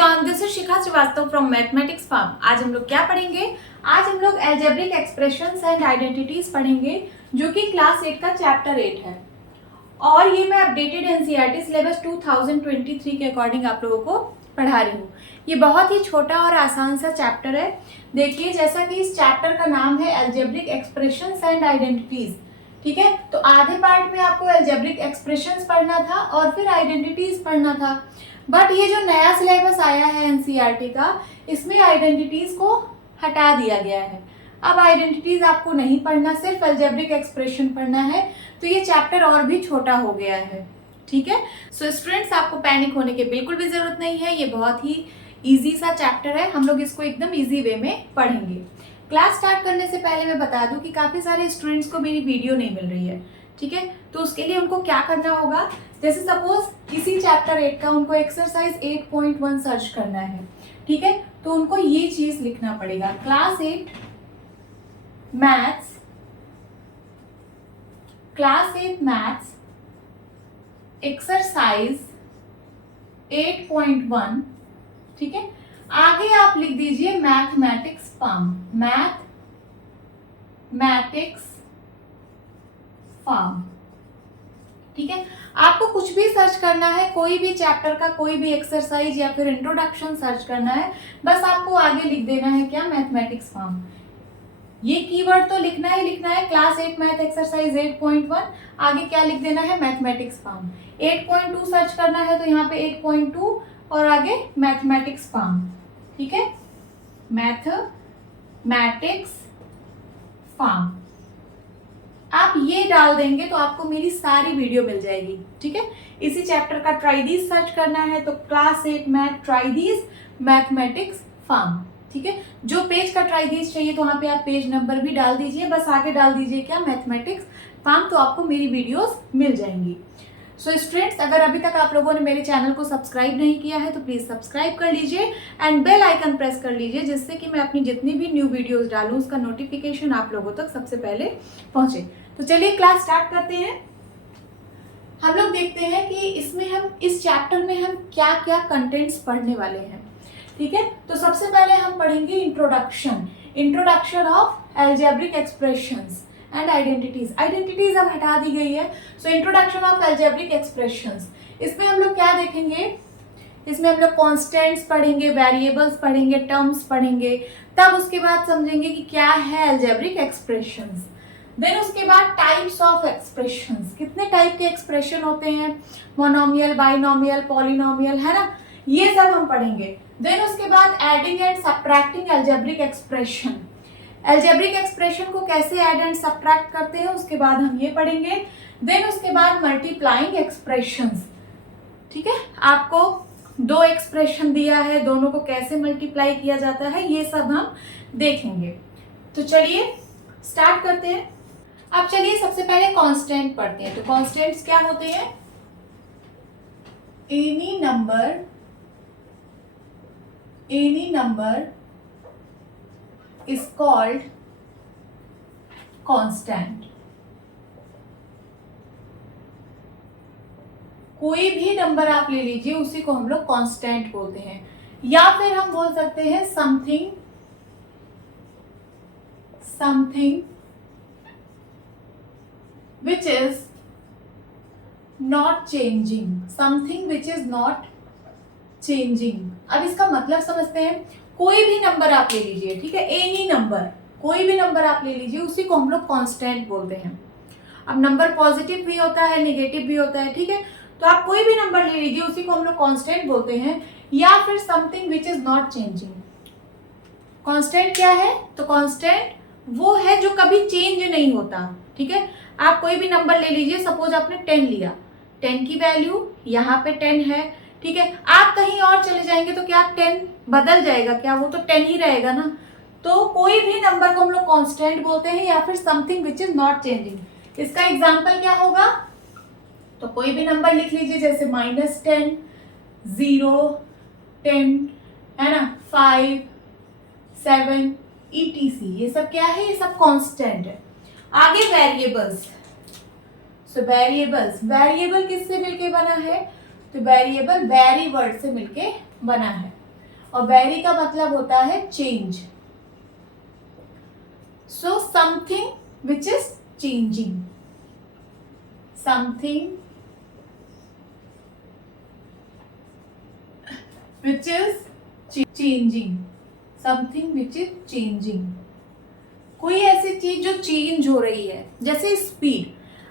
Everyone, this is Shikha Srivastava from mathematics farm. आज हम लोग क्या पढ़ेंगे? आज हम लोग अलजेब्रिक एक्सप्रेशंस एंड आइडेंटिटीज पढ़ेंगे, जो कि क्लास 8 का चैप्टर 8 है। और ये मैं अपडेटेड एनसीईआरटी सिलेबस 2023 के अकॉर्डिंग आप लोगों को पढ़ा रही हूँ। ये बहुत ही छोटा और आसान सा चैप्टर है। देखिए, जैसा कि इस चैप्टर का नाम है अलजेब्रिक एक्सप्रेशंस एंड आइडेंटिटीज, ठीक है। तो आधे पार्ट में आपको अलजेब्रिक एक्सप्रेशंस पढ़ना था और फिर आइडेंटिटीज पढ़ना था। बट ये जो नया सिलेबस आया है एनसीईआरटी का, इसमें आइडेंटिटीज को हटा दिया गया है। अब आइडेंटिटीज आपको नहीं पढ़ना, सिर्फ अलजेब्रिक एक्सप्रेशन पढ़ना है। तो ये चैप्टर और भी छोटा हो गया है, ठीक है। सो स्टूडेंट्स, आपको पैनिक होने की बिल्कुल भी जरूरत नहीं है। ये बहुत ही इजी सा चैप्टर है, हम लोग इसको एकदम इजी वे में पढ़ेंगे। क्लास स्टार्ट करने से पहले मैं बता दूं कि काफी सारे स्टूडेंट्स को मेरी वीडियो नहीं मिल रही है, ठीक है। तो उसके लिए उनको क्या करना होगा, जैसे सपोज इसी चैप्टर 8 का उनको एक्सरसाइज 8.1 सर्च करना है, ठीक है। तो उनको ये चीज लिखना पड़ेगा, class 8 maths, class 8 maths exercise 8.1, ठीक है। आगे आप लिख दीजिए मैथमेटिक्स फार्म, मैथमेटिक्स फार्म, ठीक है। आपको कुछ भी सर्च करना है, कोई भी चैप्टर का कोई भी एक्सरसाइज या फिर इंट्रोडक्शन सर्च करना है, बस आपको आगे लिख देना है क्या, मैथमेटिक्स फार्म। ये कीवर्ड तो लिखना ही लिखना है, क्लास 8 मैथ एक्सरसाइज 8.1, आगे क्या लिख देना है, मैथमेटिक्स फार्म। 8.2 सर्च करना है तो यहाँ पे 8.2 और आगे मैथमेटिक्स फार्म, ठीक है, मैथमेटिक्स फार्म। आप ये डाल देंगे तो आपको मेरी सारी वीडियो मिल जाएगी, ठीक है। इसी चैप्टर का ट्राइडीज सर्च करना है तो क्लास 8 मैथ ट्राइडीज मैथमेटिक्स फार्म, ठीक है। जो पेज का ट्राइडीज चाहिए तो वहां पे आप पेज नंबर भी डाल दीजिए, बस आगे डाल दीजिए क्या, मैथमेटिक्स फार्म, तो आपको मेरी वीडियोस मिल जाएंगी। सो स्टूडेंट्स, अगर अभी तक आप लोगों ने मेरे चैनल को सब्सक्राइब नहीं किया है तो प्लीज सब्सक्राइब कर लीजिए एंड बेल आइकन प्रेस कर लीजिए, जिससे कि मैं अपनी जितनी भी न्यू वीडियोस डालूं उसका नोटिफिकेशन आप लोगों तक सबसे पहले पहुंचे। तो चलिए क्लास स्टार्ट करते हैं। हम लोग देखते हैं कि इसमें हम इस चैप्टर में हम क्या क्या कंटेंट्स पढ़ने वाले हैं, ठीक है। तो सबसे पहले हम पढ़ेंगे introduction of algebraic expressions and identities. Identities अब हटा दी गई है। So introduction of algebraic expressions, इसमें हम लोग क्या देखेंगे, इसमें हम लोग कॉन्स्टेंट्स पढ़ेंगे, वेरिएबल्स पढ़ेंगे, टर्म्स पढ़ेंगे, तब उसके बाद समझेंगे कि क्या है अलजेब्रिक एक्सप्रेशंस। देन उसके बाद टाइप्स ऑफ एक्सप्रेशंस, कितने टाइप के एक्सप्रेशन होते हैं, मोनोमियल, बाइनोमियल, पॉलिनोमियल, है ना, ये सब हम पढ़ेंगे। देन उसके बाद adding and subtracting algebraic expression, algebraic expression को कैसे ऐड एंड सब्ट्रैक्ट करते हैं उसके बाद हम ये पढ़ेंगे। देन उसके बाद मल्टीप्लाइंग एक्सप्रेशंस, ठीक है। आपको दो एक्सप्रेशन दिया है, दोनों को कैसे मल्टीप्लाई किया जाता है ये सब हम देखेंगे। तो चलिए स्टार्ट करते हैं। अब चलिए सबसे पहले कांस्टेंट पढ़ते हैं। तो कांस्टेंट्स क्या होते हैं, any number is called constant। कोई भी नंबर आप ले लीजिए, उसी को हम लोग कांस्टेंट बोलते हैं, या फिर हम बोल सकते हैं something which is not changing। अब इसका मतलब समझते हैं। कोई भी नंबर आप ले लीजिए, ठीक है, एनी नंबर, कोई भी नंबर आप ले लीजिए, उसी को हम लोग कांस्टेंट बोलते हैं। अब नंबर पॉजिटिव भी होता है, नेगेटिव भी होता है, ठीक है। तो आप कोई भी नंबर ले लीजिए, उसी को हम लोग कांस्टेंट बोलते हैं, या फिर something which is not changing. Constant क्या है, तो कांस्टेंट वो है जो कभी चेंज नहीं होता, ठीक है। आप कोई भी नंबर ले लीजिए, सपोज आपने 10 लिया, 10 की वैल्यू यहाँ पे 10 है, ठीक है। आप कहीं और चले जाएंगे तो क्या 10 बदल जाएगा क्या, वो तो 10 ही रहेगा ना। तो कोई भी नंबर को हम लोग कांस्टेंट बोलते हैं, या फिर something which is not changing. इसका एग्जांपल क्या होगा, तो कोई भी नंबर लिख लीजिए, जैसे -10, 0, 10, है ना, 5, 7 etc। ये सब क्या है, ये सब कांस्टेंट है। आगे वेरिएबल्स। सो वेरिएबल किससे मिलके बना है, तो वेरिएबल वेरी वर्ड से मिलके बना है। और वेरी का मतलब होता है change. So something which is changing, something which is changing, something which is changing, कोई ऐसी चीज जो चेंज हो रही है। जैसे स्पीड,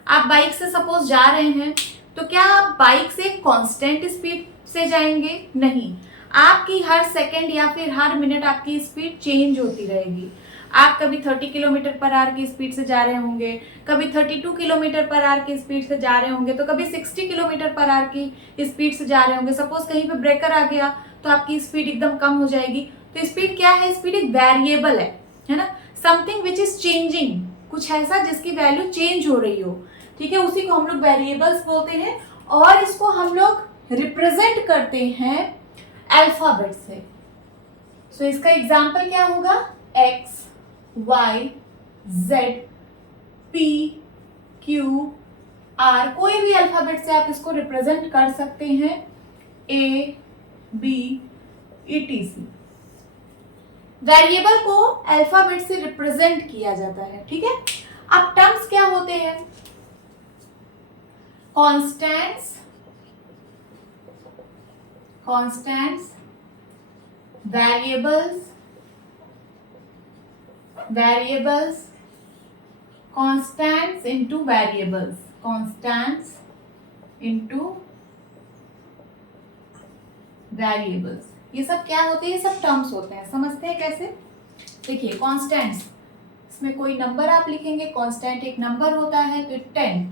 आप बाइक से सपोज जा रहे हैं तो क्या आप बाइक से कांस्टेंट स्पीड से जाएंगे? नहीं, आपकी हर सेकंड या फिर हर मिनट आपकी स्पीड चेंज होती रहेगी। आप कभी 30 किलोमीटर पर आवर की स्पीड से जा रहे होंगे, कभी 32 किलोमीटर पर आवर की स्पीड से जा रहे होंगे, तो कभी 60 किलोमीटर पर आवर की स्पीड से जा रहे होंगे। सपोज कहीं पे ब्रेकर आ गया तो आपकी स्पीड एकदम कम हो जाएगी। तो स्पीड क्या है? स्पीड एक वेरिएबल है ना। समथिंग विच इज चेंजिंग, कुछ ऐसा जिसकी वैल्यू चेंज हो रही हो, ठीक है, उसी को हम लोग वेरिएबल्स बोलते हैं। और इसको हम लोग रिप्रेजेंट करते हैं अल्फाबेट से। सो इसका एग्जाम्पल क्या होगा? X, Y, Z, P, Q, R, कोई भी अल्फाबेट से आप इसको रिप्रेजेंट कर सकते हैं, ए, बी, ईटीसी। वेरिएबल को अल्फाबेट से रिप्रेजेंट किया जाता है, ठीक है। अब टर्म्स क्या होते हैं? Constants, variables, constants into variables, constants into variables, ये सब क्या होते हैं? ये सब टर्म्स होते हैं। समझते हैं कैसे? देखिए कॉन्स्टेंट्स, इसमें कोई नंबर आप लिखेंगे, कांस्टेंट एक नंबर होता है, तो 10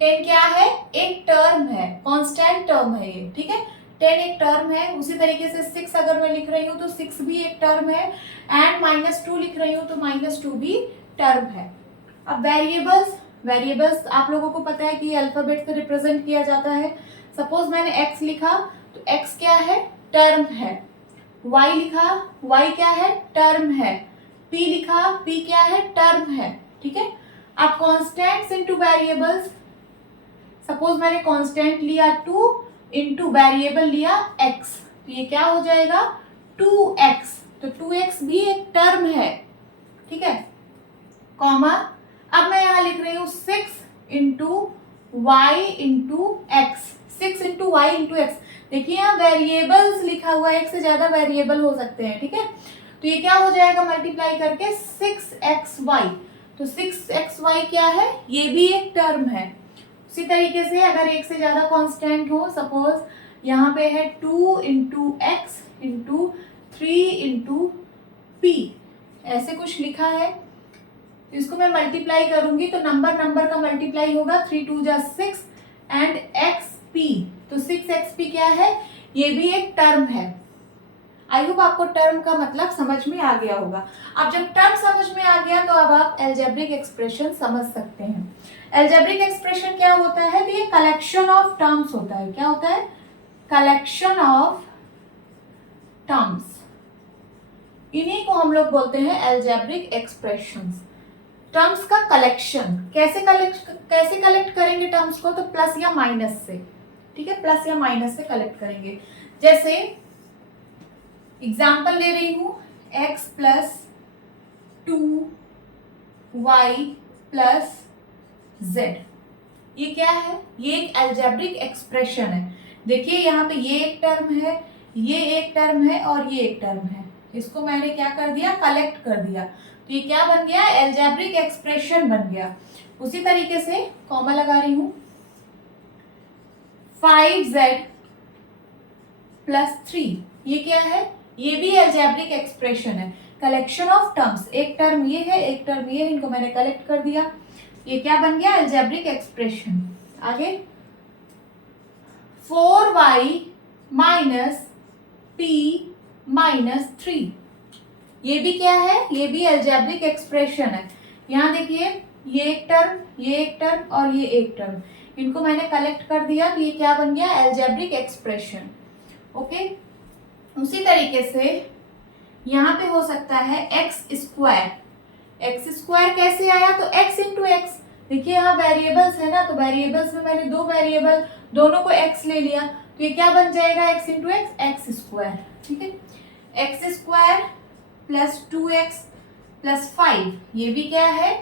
क्या है? एक टर्म है, कांस्टेंट टर्म है ये, ठीक है। 10 एक टर्म है। उसी तरीके से 6 अगर मैं लिख रही हूँ तो 6 भी एक टर्म है, एंड -2 लिख रही हूँ तो -2 भी टर्म है। अब वेरिएबल्स आप लोगों को पता है कि अल्फाबेट से रिप्रेजेंट किया जाता है। सपोज मैंने x लिखा तो x क्या है? टर्म है। y लिखा, y क्या है? टर्म है। p लिखा, p क्या है? टर्म है, ठीक है। अब कॉन्स्टेंट्स इंटू वेरिएबल्स, सपोज मैंने कांस्टेंट लिया 2 इंटू वेरिएबल लिया x, तो ये क्या हो जाएगा? 2x, तो 2x भी एक टर्म है, ठीक है, कॉमा। अब मैं यहाँ लिख रही हूँ 6 into Y into X, 6 into Y into X. देखिए यहाँ वेरिएबल्स लिखा हुआ है, एक से ज्यादा वेरिएबल हो सकते हैं, ठीक है। तो ये क्या हो जाएगा? मल्टीप्लाई करके 6xy, तो 6xy क्या है? ये भी एक टर्म है। उसी तरीके से अगर एक से ज्यादा कांस्टेंट हो, सपोज यहाँ पे है 2 into x into 3 into P, ऐसे कुछ लिखा है, इसको मैं मल्टीप्लाई करूंगी तो नंबर का मल्टीप्लाई होगा, 3 2 जा 6 एंड xp, तो 6xp क्या है? ये भी एक टर्म है। आई होप आपको टर्म का मतलब समझ में आ गया होगा। अब जब टर्म समझ में आ गया तो अब आप अलजेब्रिक एक्सप्रेशन समझ सकते हैं। अलजेब्रिक एक्सप्रेशन क्या होता है? तो ये कलेक्शन ऑफ टर्म्स होता है। क्या होता है? कलेक्शन ऑफ टर्म्स, इन्हीं को हम लोग बोलते हैं अलजेब्रिक एक्सप्रेशंस। टर्म्स का कलेक्शन कैसे कलेक्ट करेंगे टर्म्स को? तो प्लस या माइनस से, ठीक है, प्लस या माइनस से कलेक्ट करेंगे। जैसे एग्जाम्पल ले रही हूं, x plus 2y plus z, ये क्या है? ये एक अलजेब्रिक एक्सप्रेशन है। देखिए यहाँ पे ये एक टर्म है, ये एक टर्म है और ये एक टर्म है, इसको मैंने क्या कर दिया? कलेक्ट कर दिया, तो ये क्या बन गया? अलजेब्रिक एक्सप्रेशन बन गया। उसी तरीके से कॉमा लगा रही हूं, 5z प्लस 3, ये क्या है? ये भी अलजेब्रिक एक्सप्रेशन है, कलेक्शन ऑफ टर्म्स। एक टर्म ये है, एक टर्म ये है, इनको मैंने कलेक्ट कर दिया, ये क्या बन गया? Algebraic expression. आगे 4y माइनस p माइनस 3, ये भी क्या है? ये भी अलजेब्रिक एक्सप्रेशन है। यहाँ देखिए ये एक टर्म, ये एक टर्म और ये एक टर्म, इनको मैंने कलेक्ट कर दिया, तो ये क्या बन गया? Algebraic expression. ओके, उसी तरीके से यहाँ पे हो सकता है एक्स स्क्वायर कैसे आया? तो x इंटू एक्स, देखिए यहाँ वेरिएबल्स है ना, तो वेरिएबल्स में मैंने दो वेरिएबल, दोनों को x ले लिया, तो ये क्या बन जाएगा, x into x, x square, ठीक है। X square plus 2x plus 5, ये भी क्या है,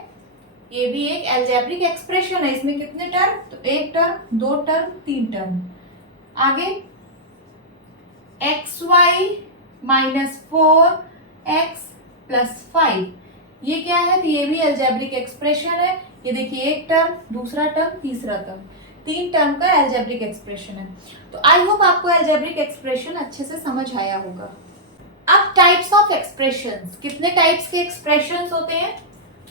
ये भी एक अलजेब्रिक एक्सप्रेशन है। इसमें कितने टर्म, तो एक टर्म, दो टर्म, तीन टर्म। आगे xy माइनस 4x प्लस 5, ये क्या है, तो ये भी अलजेब्रिक एक्सप्रेशन है। ये देखिए एक टर्म, दूसरा टर्म, तीसरा टर्म, तीन टर्म का अलजेब्रिक एक्सप्रेशन है। तो आई होप आपको अलजेब्रिक एक्सप्रेशन अच्छे से समझ आया होगा। अब टाइप्स ऑफ एक्सप्रेशंस, कितने टाइप्स के एक्सप्रेशंस होते हैं,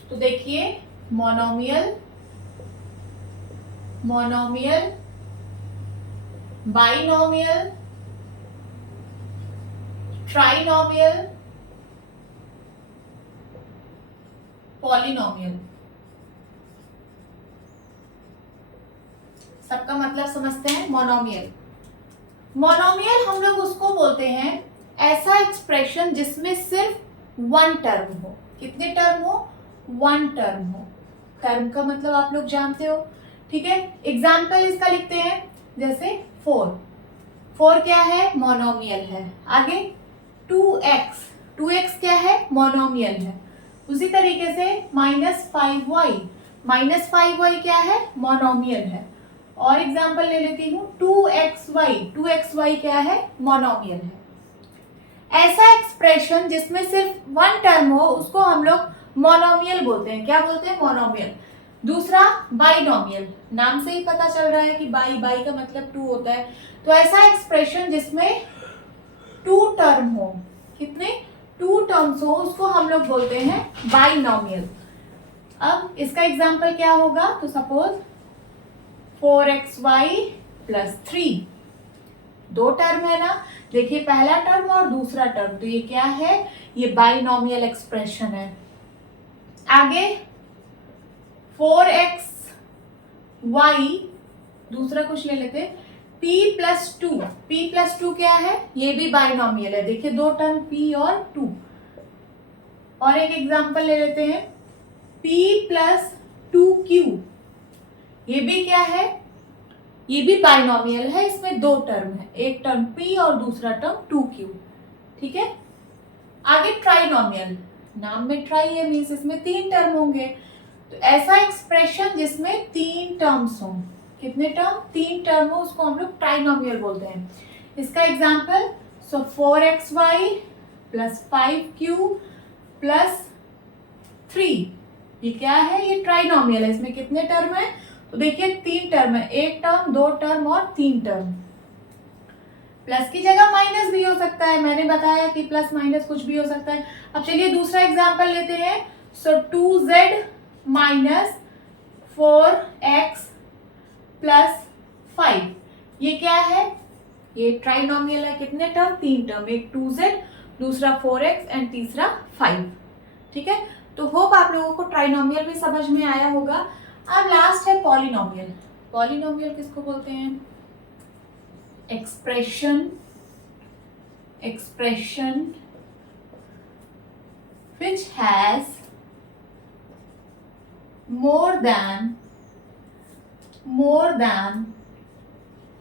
तो देखिए monomial, monomial, binomial, trinomial, polynomial. सबका मतलब समझते हैं। मोनोमियल, मोनोमियल हम लोग उसको बोलते हैं ऐसा एक्सप्रेशन जिसमें सिर्फ वन टर्म हो। कितने टर्म हो, वन टर्म हो। टर्म का मतलब आप लोग जानते हो, ठीक है। एग्जाम्पल इसका लिखते हैं, जैसे 4, 4 क्या है, मोनोमियल है। आगे 2x, 2x क्या है, मोनोमियल है। उसी तरीके से -5y, -5y क्या है, मोनोमियल है। और एग्जाम्पल ले लेती हूँ 2xy, 2xy क्या है, मोनोमियल है। ऐसा एक्सप्रेशन जिसमें सिर्फ वन टर्म हो उसको हम लोग मोनोमियल बोलते हैं। क्या बोलते हैं, मोनोमियल। दूसरा बाइनोमियल, नाम से ही पता चल रहा है कि बाई, बाई का मतलब 2 होता है। तो ऐसा एक्सप्रेशन जिसमें 2 टर्म हो, कितने, 2 टर्म्स हो, उसको हम लोग बोलते हैं बाइनोमियल। अब इसका एग्जाम्पल क्या होगा, तो सपोज 4xy प्लस 3, दो टर्म है ना, देखिए पहला टर्म और दूसरा टर्म, तो ये क्या है, ये बाइनोमियल एक्सप्रेशन है। आगे 4xy, दूसरा कुछ ले लेते, p प्लस 2, p प्लस 2 क्या है, ये भी बाइनोमियल है। देखिए दो टर्म p और 2। और एक एग्जांपल ले लेते हैं p प्लस 2q, ये भी क्या है, ये भी बाइनोमियल है। इसमें दो टर्म है, एक टर्म p और दूसरा टर्म 2q, ठीक है। आगे ट्राइनोमियल, नाम में ट्राई है, मीन्स इसमें 3 टर्म होंगे। तो ऐसा एक्सप्रेशन जिसमें 3 टर्म्स हों, कितने टर्म, 3 टर्म हो, उसको हम लोग ट्राइनोमियल बोलते हैं। इसका एग्जांपल, सो 4xy प्लस 5q प्लस 3, ये क्या है, ये ट्राइनोमियल है। इसमें कितने टर्म है, तो देखिए 3 टर्म है, एक टर्म, दो टर्म और 3 टर्म। प्लस की जगह माइनस भी हो सकता है, मैंने बताया कि प्लस माइनस कुछ भी हो सकता है। अब चलिए दूसरा एग्जांपल लेते हैं। सो 2z माइनस 4x प्लस 5, ये क्या है, ये ट्राइनोमियल है। कितने टर्म, 3 टर्म, एक 2z, दूसरा 4x एंड तीसरा 5, ठीक है। तो होप आप लोगों को ट्राइनोमियल भी समझ में आया होगा। अब लास्ट है पॉलिनोमियल। पॉलिनोमियल किसको बोलते हैं, expression which has more than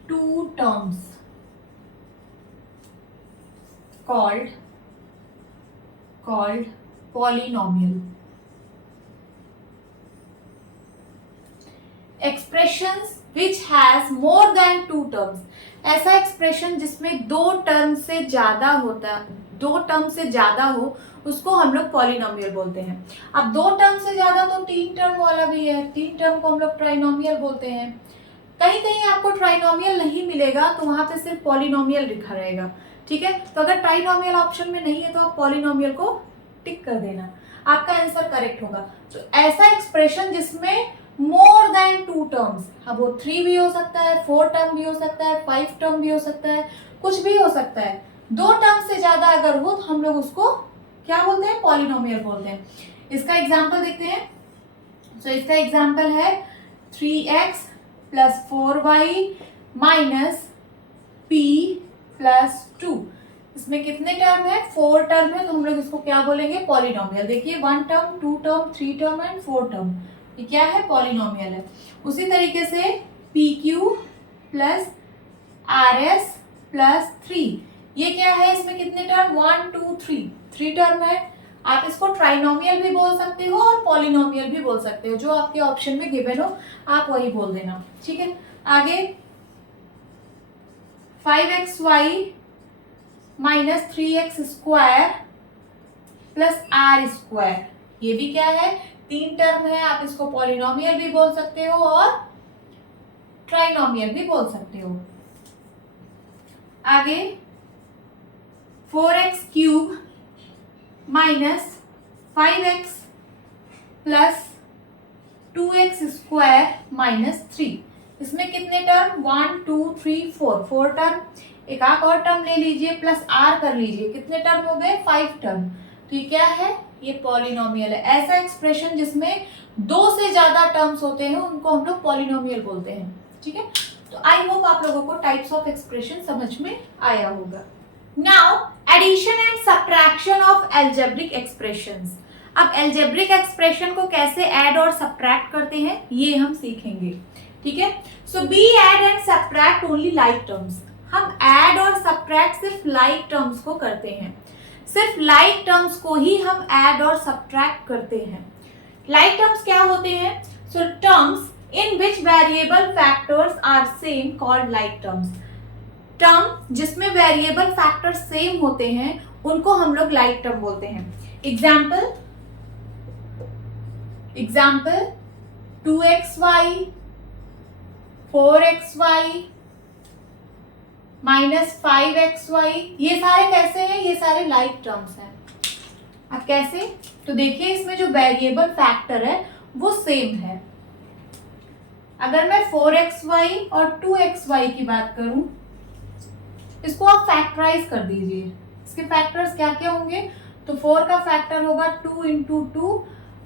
2 terms called polynomial. Expressions which has more than 2 terms, ऐसा एक्सप्रेशन जिसमें 2 टर्म से ज्यादा होता, 2 टर्म से ज्यादा हो, उसको हम लोग पॉलिनोमियल बोलते हैं। अब 2 टर्म से ज्यादा तो 3 टर्म वाला भी है, 3 टर्म को हम लोग ट्राइनोमियल बोलते हैं। कहीं कहीं आपको ट्राइनोमियल नहीं मिलेगा तो वहां पे सिर्फ पॉलिनोमियल लिखा रहेगा, ठीक है। तो अगर ट्राइनोमियल ऑप्शन में नहीं है तो आप पॉलिनोमियल को टिक कर देना, आपका आंसर करेक्ट होगा। तो ऐसा एक्सप्रेशन जिसमें मोर देन 2 टर्म्स, अब वो 3 भी हो सकता है, 4 टर्म भी हो सकता है, 5 टर्म भी हो सकता है, कुछ भी हो सकता है। 2 टर्म से ज्यादा अगर हो तो हम लोग उसको क्या बोलते हैं, पॉलिनोमियल बोलते हैं। इसका एग्जांपल देखते हैं। सो इसका एग्जांपल है 3x plus 4y minus p plus 2। इसमें कितने टर्म है, 4 टर्म है, तो हम लोग इसको क्या बोलेंगे, पॉलिनोमियल। देखिए 1 term, 2 term, 3 term and 4 term, ये क्या है, पॉलिनोमियल है। उसी तरीके से pq plus R S plus 3। ये क्या है, इसमें कितने टर्म, 1 2 3, 3 टर्म है। आप इसको ट्राइनोमियल भी बोल सकते हो और पॉलिनोमियल भी बोल सकते हो, जो आपके ऑप्शन में गिवन हो आप वही बोल देना, ठीक है। आगे 5xy minus 3x square plus R square, ये भी क्या है, 3 टर्म है। आप इसको पॉलिनोमियल भी बोल सकते हो और ट्राइनोमियल भी बोल सकते हो। आगे 4x cube minus 5x plus 2x square minus 3, इसमें कितने टर्म, 1 2 3 4 टर्म। एक आख और टर्म ले लीजिए प्लस आर कर लीजिए, कितने टर्म हो गए, 5 टर्म। तो ये क्या है, ये पॉलिनोमियल है। ऐसा एक्सप्रेशन जिसमें 2 से ज्यादा टर्म्स होते हैं उनको हम लोग पॉलिनोमियल बोलते हैं, ठीक है। तो आई होप आप लोगों को टाइप्स ऑफ एक्सप्रेशन समझ में आया होगा। Now addition and subtraction of algebraic expressions. अब एल्जेब्रिक एक्सप्रेशन को कैसे ऐड और सब्ट्रैक्ट करते हैं ये हम सीखेंगे, ठीक है। So we add and subtract only like terms. हम ऐड और सब्ट्रैक्ट सिर्फ लाइक टर्म्स को करते हैं, सिर्फ लाइक टर्म्स को ही हम ऐड और सब्ट्रैक्ट करते हैं। लाइक टर्म्स क्या होते हैं, so terms in which variable factors are same called like terms. Term जिसमें वेरिएबल फैक्टर सेम होते हैं उनको हम लोग लाइक टर्म बोलते हैं। Example 2xy 4xy minus 5xy, ये सारे कैसे हैं, ये सारे लाइक टर्म्स हैं। अब कैसे, तो देखिए इसमें जो वेरिएबल फैक्टर है वो सेम है। अगर मैं 4xy और 2xy की बात करूं, इसको आप फैक्टराइज कर दीजिए। इसके फैक्टर्स क्या क्या होंगे, तो 4 का फैक्टर होगा 2 इंटू 2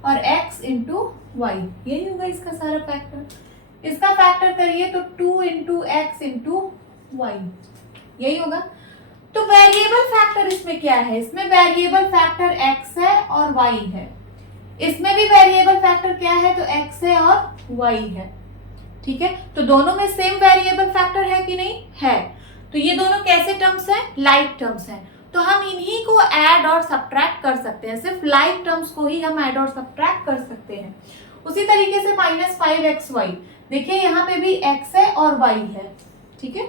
और x इंटू वाई, यही होगा इसका सारा फैक्टर। इसका फैक्टर करिए तो 2 इंटू एक्स इंटू वाई, यही होगा। तो वेरिएबल फैक्टर इसमें क्या है, इसमें वेरिएबल फैक्टर x है और y है। इसमें भी वेरिएबल फैक्टर क्या है, तो x है और y है, ठीक है। तो दोनों में सेम वेरिएबल फैक्टर है कि नहीं है। तो ये दोनों कैसे टर्म्स हैं, लाइक टर्म्स हैं। तो हम इन्हीं को ऐड और सब्ट्रैक्ट कर सकते हैं, सिर्फ लाइक टर्म्स को ही हम ऐड और सब्ट्रैक्ट कर सकते हैं। उसी तरीके से माइनस 5xy, देखिए यहाँ पे भी x है और y है, ठीक है।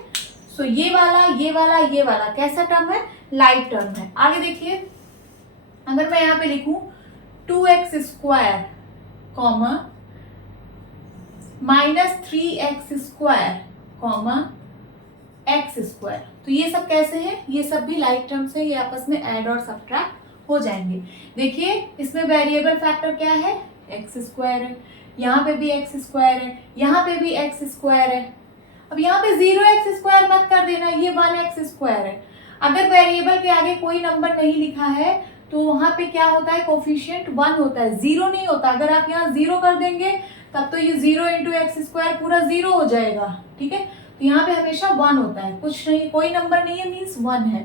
सो ये वाला कैसा टर्म है, लाइक टर्म है। आगे देखिए, अगर मैं यहाँ पे लिखूं 2x square comma minus 3x square comma x square, तो ये सब कैसे हैं, ये सब भी लाइक टर्म्स है, ये आपस में ऐड और सब्ट्रैक्ट हो जाएंगे। देखिए इसमें वेरिएबल फैक्टर क्या है, x स्क्वायर है, यहाँ पे भी x स्क्वायर है, यहाँ पे भी x स्क्वायर है। अब यहाँ पे 0x स्क्वायर मत कर देना, ये 1x स्क्वायर है। अगर वेरिएबल के आगे कोई नंबर नहीं लिखा है तो वहां पे क्या होता है, कोफिशिएंट 1 होता है, 0 नहीं होता। अगर आप यहाँ 0 कर देंगे तब तो ये 0 इंटू एक्स स्क्वायर पूरा 0 हो जाएगा, ठीक है। तो यहाँ पे हमेशा 1 होता है, कुछ नहीं, कोई नंबर नहीं है मीन्स 1 है।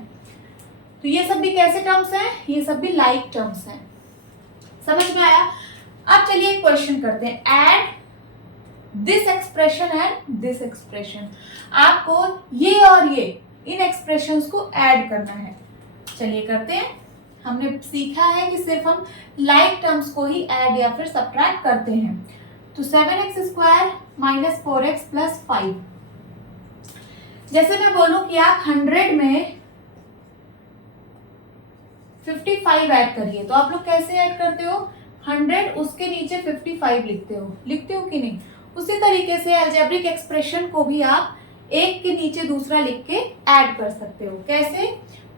तो ये सब भी कैसे टर्म्स हैं, ये सब भी लाइक टर्म्स हैं। समझ में आया। अब चलिए एक क्वेश्चन करते हैं, add this expression and this expression. आपको ये और ये इन एक्सप्रेशंस को ऐड करना है। चलिए करते हैं। हमने सीखा है कि सिर्फ हम लाइक टर्म्स को ही ऐड या फिर सब्ट्रैक्ट करते हैं। तो 7x square minus 4x plus 5, जैसे मैं बोलूं कि आप 100 में 55 ऐड करिए, तो आप लोग कैसे ऐड करते हो, 100 उसके नीचे 55 लिखते हो कि नहीं। उसी तरीके से अलजेब्रिक एक्सप्रेशन को भी आप एक के नीचे दूसरा लिख के ऐड कर सकते हो। कैसे,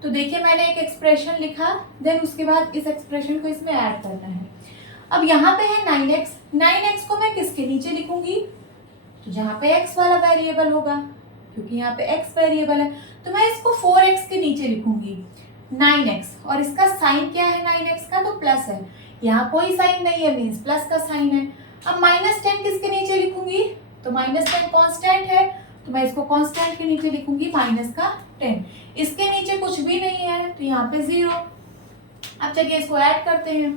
तो देखिए मैंने एक एक्सप्रेशन लिखा, देन उसके बाद इस एक्सप्रेशन को इसमें ऐड करना है। अब यहाँ पे है 9x, 9x को मैं किसके नीचे लिखूंगी, तो जहाँ पे x वाला वेरिएबल होगा, क्योंकि यहाँ पे x वेरिएबल है, तो मैं इसको 4x के नीचे लिखूंगी 9x। और इसका साइन क्या है 9x का, तो प्लस है, यहाँ कोई साइन नहीं है मीन्स प्लस का साइन है। अब -10 किसके नीचे लिखूंगी, तो -10 कांस्टेंट है, तो मैं इसको कांस्टेंट के नीचे लिखूंगी -10। इसके नीचे कुछ भी नहीं है तो यहाँ पे 0। अब चलिए इसको ऐड करते हैं।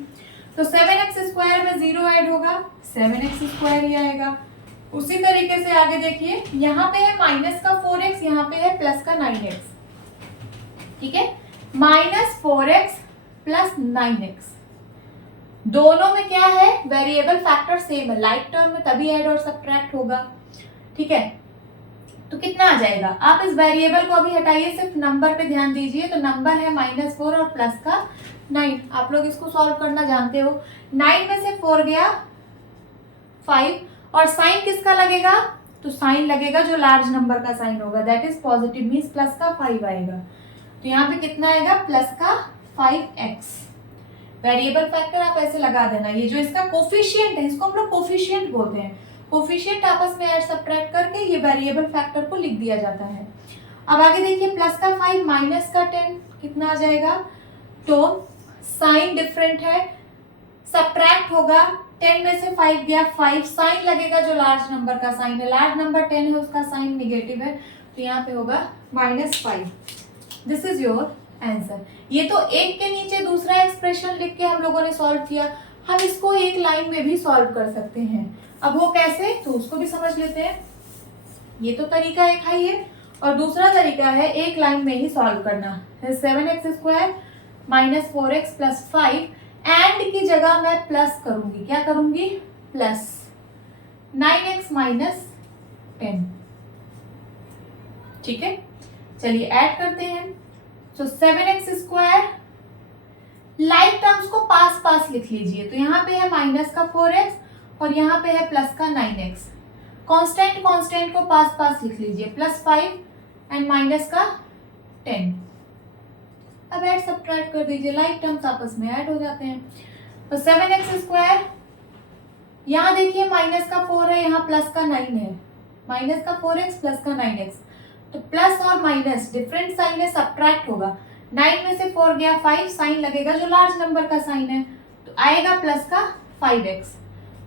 तो 7x स्क्वायर में 0 ऐड होगा, 7x स्क्वायर ही आएगा। उसी तरीके से आगे देखिए, यहाँ पे है माइनस का 4x, यहाँ पे है प्लस का 9x, ठीक है। -4x प्लस 9x, दोनों में क्या है, वेरिएबल फैक्टर सेम है, लाइक टर्म में तभी ऐड और सब्ट्रैक्ट होगा, ठीक है। तो कितना आ जाएगा, आप इस वेरिएबल को अभी हटाइए, सिर्फ नंबर पे ध्यान दीजिए। तो नंबर है -4 और प्लस का 9, आप लोग इसको सॉल्व करना जानते हो। 9 में से 4 गया 5, और साइन किसका लगेगा, तो साइन लगेगा जो लार्ज नंबर का साइन होगा, that is positive, means plus का 5 आएगा। तो यहाँ पे कितना आएगा, प्लस का 5x। वेरिएबल फैक्टर आप ऐसे लगा देना, ये जो इसका कोफिशिएंट है, इसको हम लोग कोफिशिएंट बोलते हैं। कोफिशिएंट आपस में ऐड सब्ट्रैक्ट करके ये वेरिएबल फैक्टर को लिख दिया जाता है। अब आगे देखिए, प्लस का 5 माइनस का 10 कितना आ जाएगा, तो साइन डिफरेंट है, सब्ट्रैक्ट होगा, 10 में से 5 गया 5, साइन लगेगा जो लार्ज नंबर का साइन है, लार्ज नंबर 10 है, उसका साइन नेगेटिव है, तो यहाँ पे होगा -5। This is your answer. ये तो एक के नीचे दूसरा एक्सप्रेशन लिख के हम लोगों ने सॉल्व किया, हम इसको एक लाइन में भी सॉल्व कर सकते हैं। अब वो कैसे, तो उसको भी समझ लेते हैं। ये तो तरीका एक है ये, और दूसरा तरीका है एक लाइन में ही सॉल्व करना। 7x² -4x प्लस 5, एंड की जगह मैं प्लस करूंगी, क्या करूंगी, प्लस 9x माइनस 10, ठीक है। चलिए ऐड करते हैं। तो 7x², लाइक टर्म्स को पास पास लिख लीजिए, तो यहाँ पे है माइनस का 4x और यहाँ पे है प्लस का 9x। कांस्टेंट कांस्टेंट को पास पास लिख लीजिए, +5 एंड माइनस का 10। अब ऐड सब्ट्रैक्ट कर दीजिए, लाइक टर्म्स आपस में ऐड हो जाते हैं। तो 7x², यहाँ देखिए माइनस का 4 है, यहाँ प्लस का 9 है, माइनस का 4x प्लस का 9x, तो प्लस और माइनस डिफरेंट साइन है, सब्ट्रैक्ट होगा। 9 में से 4 गया 5, साइन लगेगा जो लार्ज नंबर का साइन है, तो आएगा प्लस का 5x।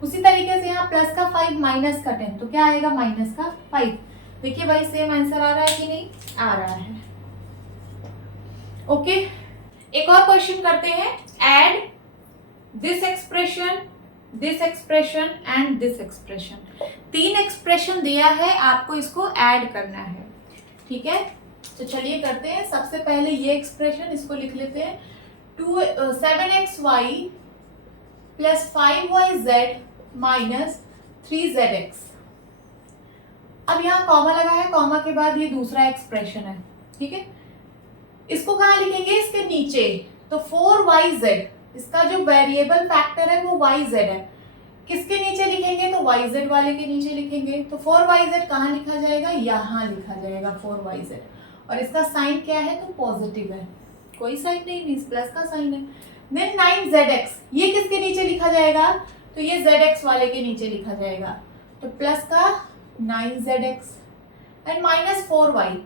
उसी तरीके से यहाँ प्लस का 5 माइनस का 10, तो क्या आएगा, माइनस का 5। देखिए भाई सेम आंसर आ रहा है कि नहीं, आ रहा है। ओके, एक और क्वेश्चन करते हैं। Add this expression and this expression. 3 expression दिया है, आपको इसको ऐड करना है, ठीक है। तो चलिए करते हैं। सबसे पहले ये एक्सप्रेशन, इसको लिख लेते हैं, 7xy plus 5yz minus 3zx। अब यहाँ कॉमा लगा है, कॉमा के बाद ये दूसरा एक्सप्रेशन है, ठीक है। इसको कहाँ लिखेंगे, इसके नीचे। तो 4yz, इसका जो वेरिएबल फैक्टर है वो yz है, किसके नीचे लिखेंगे, तो yz वाले के नीचे लिखेंगे। तो 4yz कहाँ लिखा जाएगा, यहाँ लिखा जाएगा 4yz, और इसका साइन क्या है, तो पॉजिटिव है, कोई साइन नहीं, मींस प्लस का साइन है। देन 9zx, ये किसके नीचे लिखा जाएगा, तो ये zx वाले के नीचे लिखा जाएगा, तो प्लस का 9zx and minus 4y।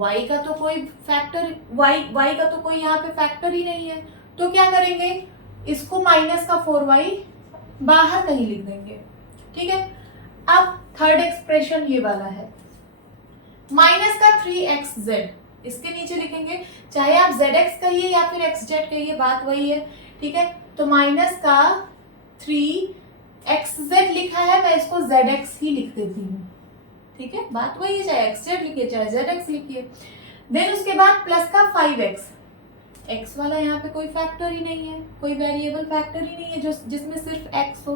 y का तो कोई फैक्टर, y का तो कोई यहाँ पे फैक्टर ही नहीं है, तो क्या करेंगे, इसको माइनस का 4y बाहर कहीं लिख देंगे, ठीक है। अब थर्ड एक्सप्रेशन ये वाला है, माइनस का 3xz, इसके नीचे लिखेंगे, चाहे आप zx कहिए या फिर xz कहिए, बात वही है, ठीक है। तो माइनस का 3xz लिखा है, मैं इसको zx ही लिख देती हूँ, ठीक है, बात वही है, चाहे xz लिखिए चाहे zx लिखिए। देन उसके बाद प्लस का 5x, x वाला यहाँ पे कोई फैक्टर ही नहीं है, कोई वेरिएबल फैक्टर ही नहीं है जो जिसमें सिर्फ x हो,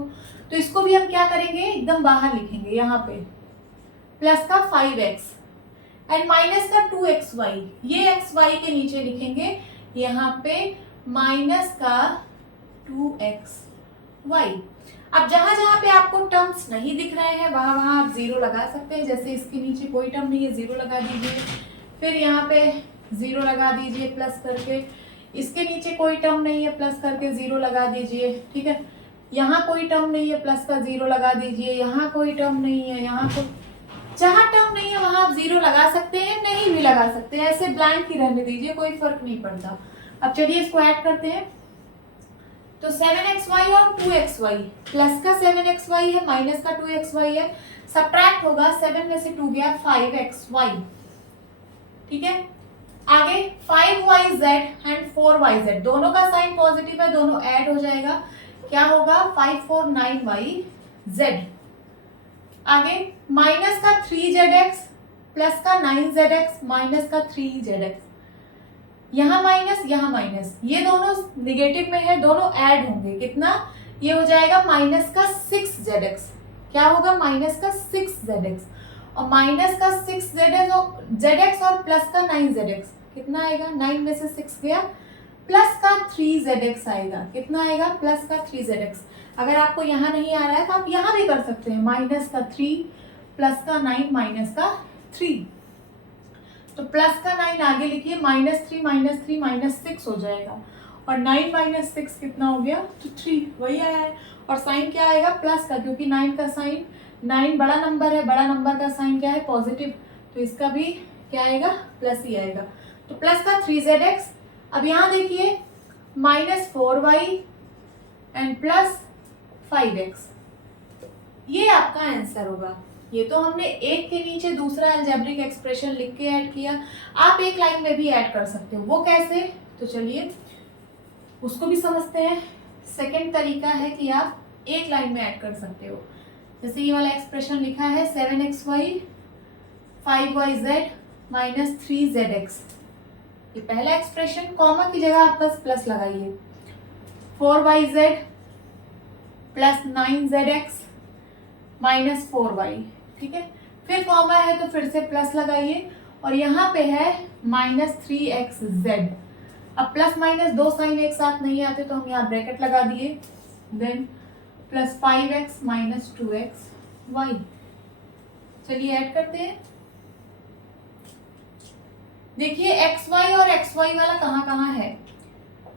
तो इसको भी हम क्या करेंगे, एकदम बाहर लिखेंगे, यहाँ पे प्लस का 5x एंड माइनस का 2xy, ये xy के नीचे लिखेंगे, यहाँ पे माइनस का 2xy। अब जहां जहां पे आपको टर्म्स नहीं दिख रहे हैं वहां वहां आप 0 लगा सकते हैं, जैसे इसके नीचे कोई टर्म नहीं है, 0 लगा दीजिए, फिर यहाँ पे 0 लगा दीजिए प्लस करके, इसके नीचे कोई टर्म नहीं है, प्लस करके 0 लगा दीजिए, ठीक है। यहाँ कोई टर्म नहीं है, प्लस का 0 लगा दीजिए, यहाँ कोई टर्म नहीं है, यहाँ को जहाँ टर्म नहीं है वहां आप 0 लगा सकते हैं, नहीं भी लगा सकते हैं, ऐसे ब्लैंक ही रहने दीजिए, कोई फर्क नहीं पड़ता। अब चलिए इसको ऐड करते हैं। तो 7xy और 2xy, प्लस का 7xy है, माइनस का 2xy है, सब्ट्रैक्ट होगा, 7 में से 2 गया 5xy, ठीक है। आगे 5yz एंड 4yz, दोनों का साइन पॉजिटिव है, दोनों ऐड हो जाएगा, क्या होगा, 5 4 9yz। आगे माइनस का 3zx प्लस का 9zx माइनस का 3zx, यहाँ माइनस यहाँ माइनस, ये दोनों निगेटिव में है, दोनों ऐड होंगे, कितना, ये हो जाएगा माइनस का 6zx, क्या होगा माइनस का 6zx, और माइनस का 6zx और प्लस का 9zx, कितना आएगा, 9 में से 6 गया, प्लस का 3zx आएगा, कितना आएगा, प्लस का 3zx। अगर आपको यहाँ नहीं आ रहा है तो आप यहाँ भी कर सकते हैं, माइनस का 3 प्लस का 9 माइनस का 3, तो प्लस का 9 आगे लिखिए, -3 -3 -6 हो जाएगा, और 9 माइनस 6 कितना हो गया, तो 3, वही आया है। और साइन क्या आएगा, प्लस का, क्योंकि 9 का साइन, 9 बड़ा नंबर है, बड़ा नंबर का साइन क्या है, पॉजिटिव, तो इसका भी क्या आएगा, प्लस ही आएगा, तो प्लस का 3zx। अब यहाँ देखिए -4y एंड प्लस 5x, ये आपका आंसर होगा। ये तो हमने एक के नीचे दूसरा अलजेब्रिक एक्सप्रेशन लिख के ऐड किया, आप एक लाइन में भी ऐड कर सकते हो, वो कैसे, तो चलिए उसको भी समझते हैं। सेकंड तरीका है कि आप एक लाइन में ऐड कर सकते हो, जैसे ये वाला एक्सप्रेशन लिखा है 7xy 5yz माइनस 3zx, ये पहला एक्सप्रेशन, कॉमा की जगह आप बस प्लस लगाइए, 4yz plus 9zx minus 4y, ठीक है, फिर कॉमा है तो फिर से प्लस लगाइए, और यहाँ पे है -3xz। अब प्लस माइनस दो साइन एक साथ नहीं आते तो हम यहाँ ब्रैकेट लगा दिए, then plus 5x minus 2xy। चलिए ऐड करते हैं, देखिए xy और xy वाला कहाँ कहाँ है,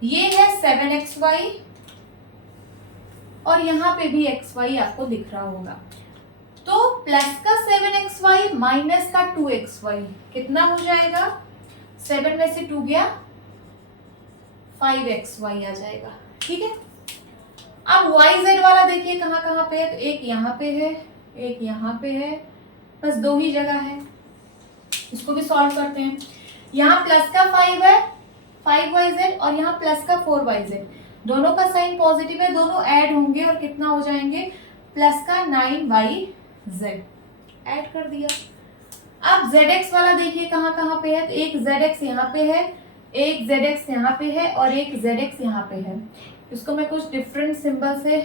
ये है 7xy और यहाँ पे भी xy आपको दिख रहा होगा, तो प्लस का 7xy माइनस का 2xy कितना हो जाएगा, 7 में से 2 गया, 5xy आ जाएगा, ठीक है। अब yz वाला देखिए कहाँ कहाँ पे है, तो एक यहाँ पे है, एक यहाँ पे है, बस दो ही जगह है, इसको भी सॉल्व करते हैं। यहाँ प्लस का 5 है, 5yz, और यहाँ प्लस का 4yz, दोनों का साइन पॉजिटिव है, दोनों ऐड होंगे और कितना हो जाएंगे, प्लस का 9yz, ऐड कर दिया। अब zx वाला देखिए कहाँ कहाँ पे है, तो एक zx यहाँ पे है, एक zx यहाँ पे है, और एक zx यहाँ पे है, इसको मैं कुछ डिफरेंट सिंबल से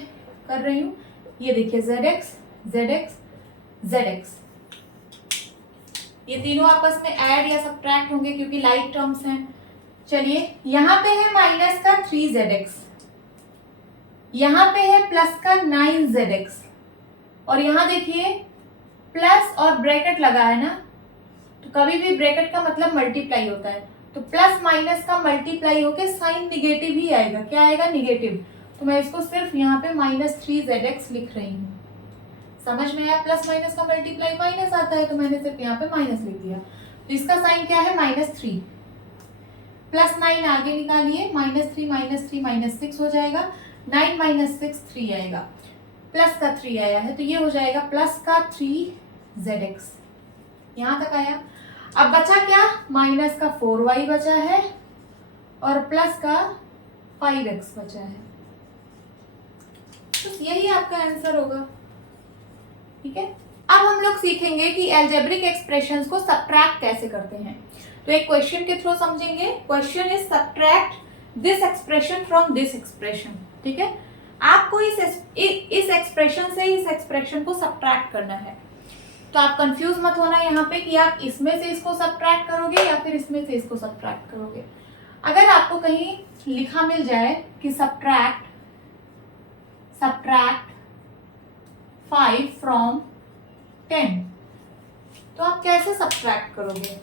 कर रही हूँ, ये देखिए zx zx zx, ये तीनों आपस में ऐड या सब्ट्रैक्ट होंगे क्योंकि लाइक टर्म्स हैं। चलिए यहाँ पे है माइनस का 3zx, यहाँ पे है प्लस का 9zx, और यहाँ देखिए प्लस और ब्रैकेट लगा है ना, तो कभी भी ब्रैकेट का मतलब मल्टीप्लाई होता है, तो प्लस माइनस का मल्टीप्लाई होके साइन निगेटिव ही आएगा, क्या आएगा, निगेटिव, तो मैं इसको सिर्फ यहाँ पे -3zx लिख रही हूँ, समझ में आया, प्लस माइनस का मल्टीप्लाई माइनस आता है, तो मैंने सिर्फ यहाँ पे माइनस लिख दिया, तो इसका साइन क्या है, -3, प्लस 9 आगे निकालिए, -3 -6 हो जाएगा, 9 माइनस 6 3 आएगा, प्लस का 3 आया है, तो ये हो जाएगा प्लस का 3zx, यहाँ तक आया। अब बचा क्या, माइनस का 4y बचा है और प्लस का 5x बचा है, तो यही आपका आंसर होगा, ठीक है। अब हम लोग सीखेंगे कि अलजेब्रिक एक्सप्रेशंस को सब्ट्रैक्ट कैसे करते हैं, तो एक क्वेश्चन के थ्रू समझेंगे। Question is subtract this expression from this expression, ठीक है, आपको इस एक्सप्रेशन से इस एक्सप्रेशन को सब्ट्रैक्ट करना है, तो आप कंफ्यूज मत होना यहाँ पे कि आप इसमें से इसको सब्ट्रैक्ट करोगे या फिर इसमें से इसको सब्ट्रैक्ट करोगे। अगर आपको कहीं लिखा मिल जाए कि सब्ट्रैक्ट 5 फ्रॉम 10, तो आप कैसे सब्ट्रैक्ट करोगे,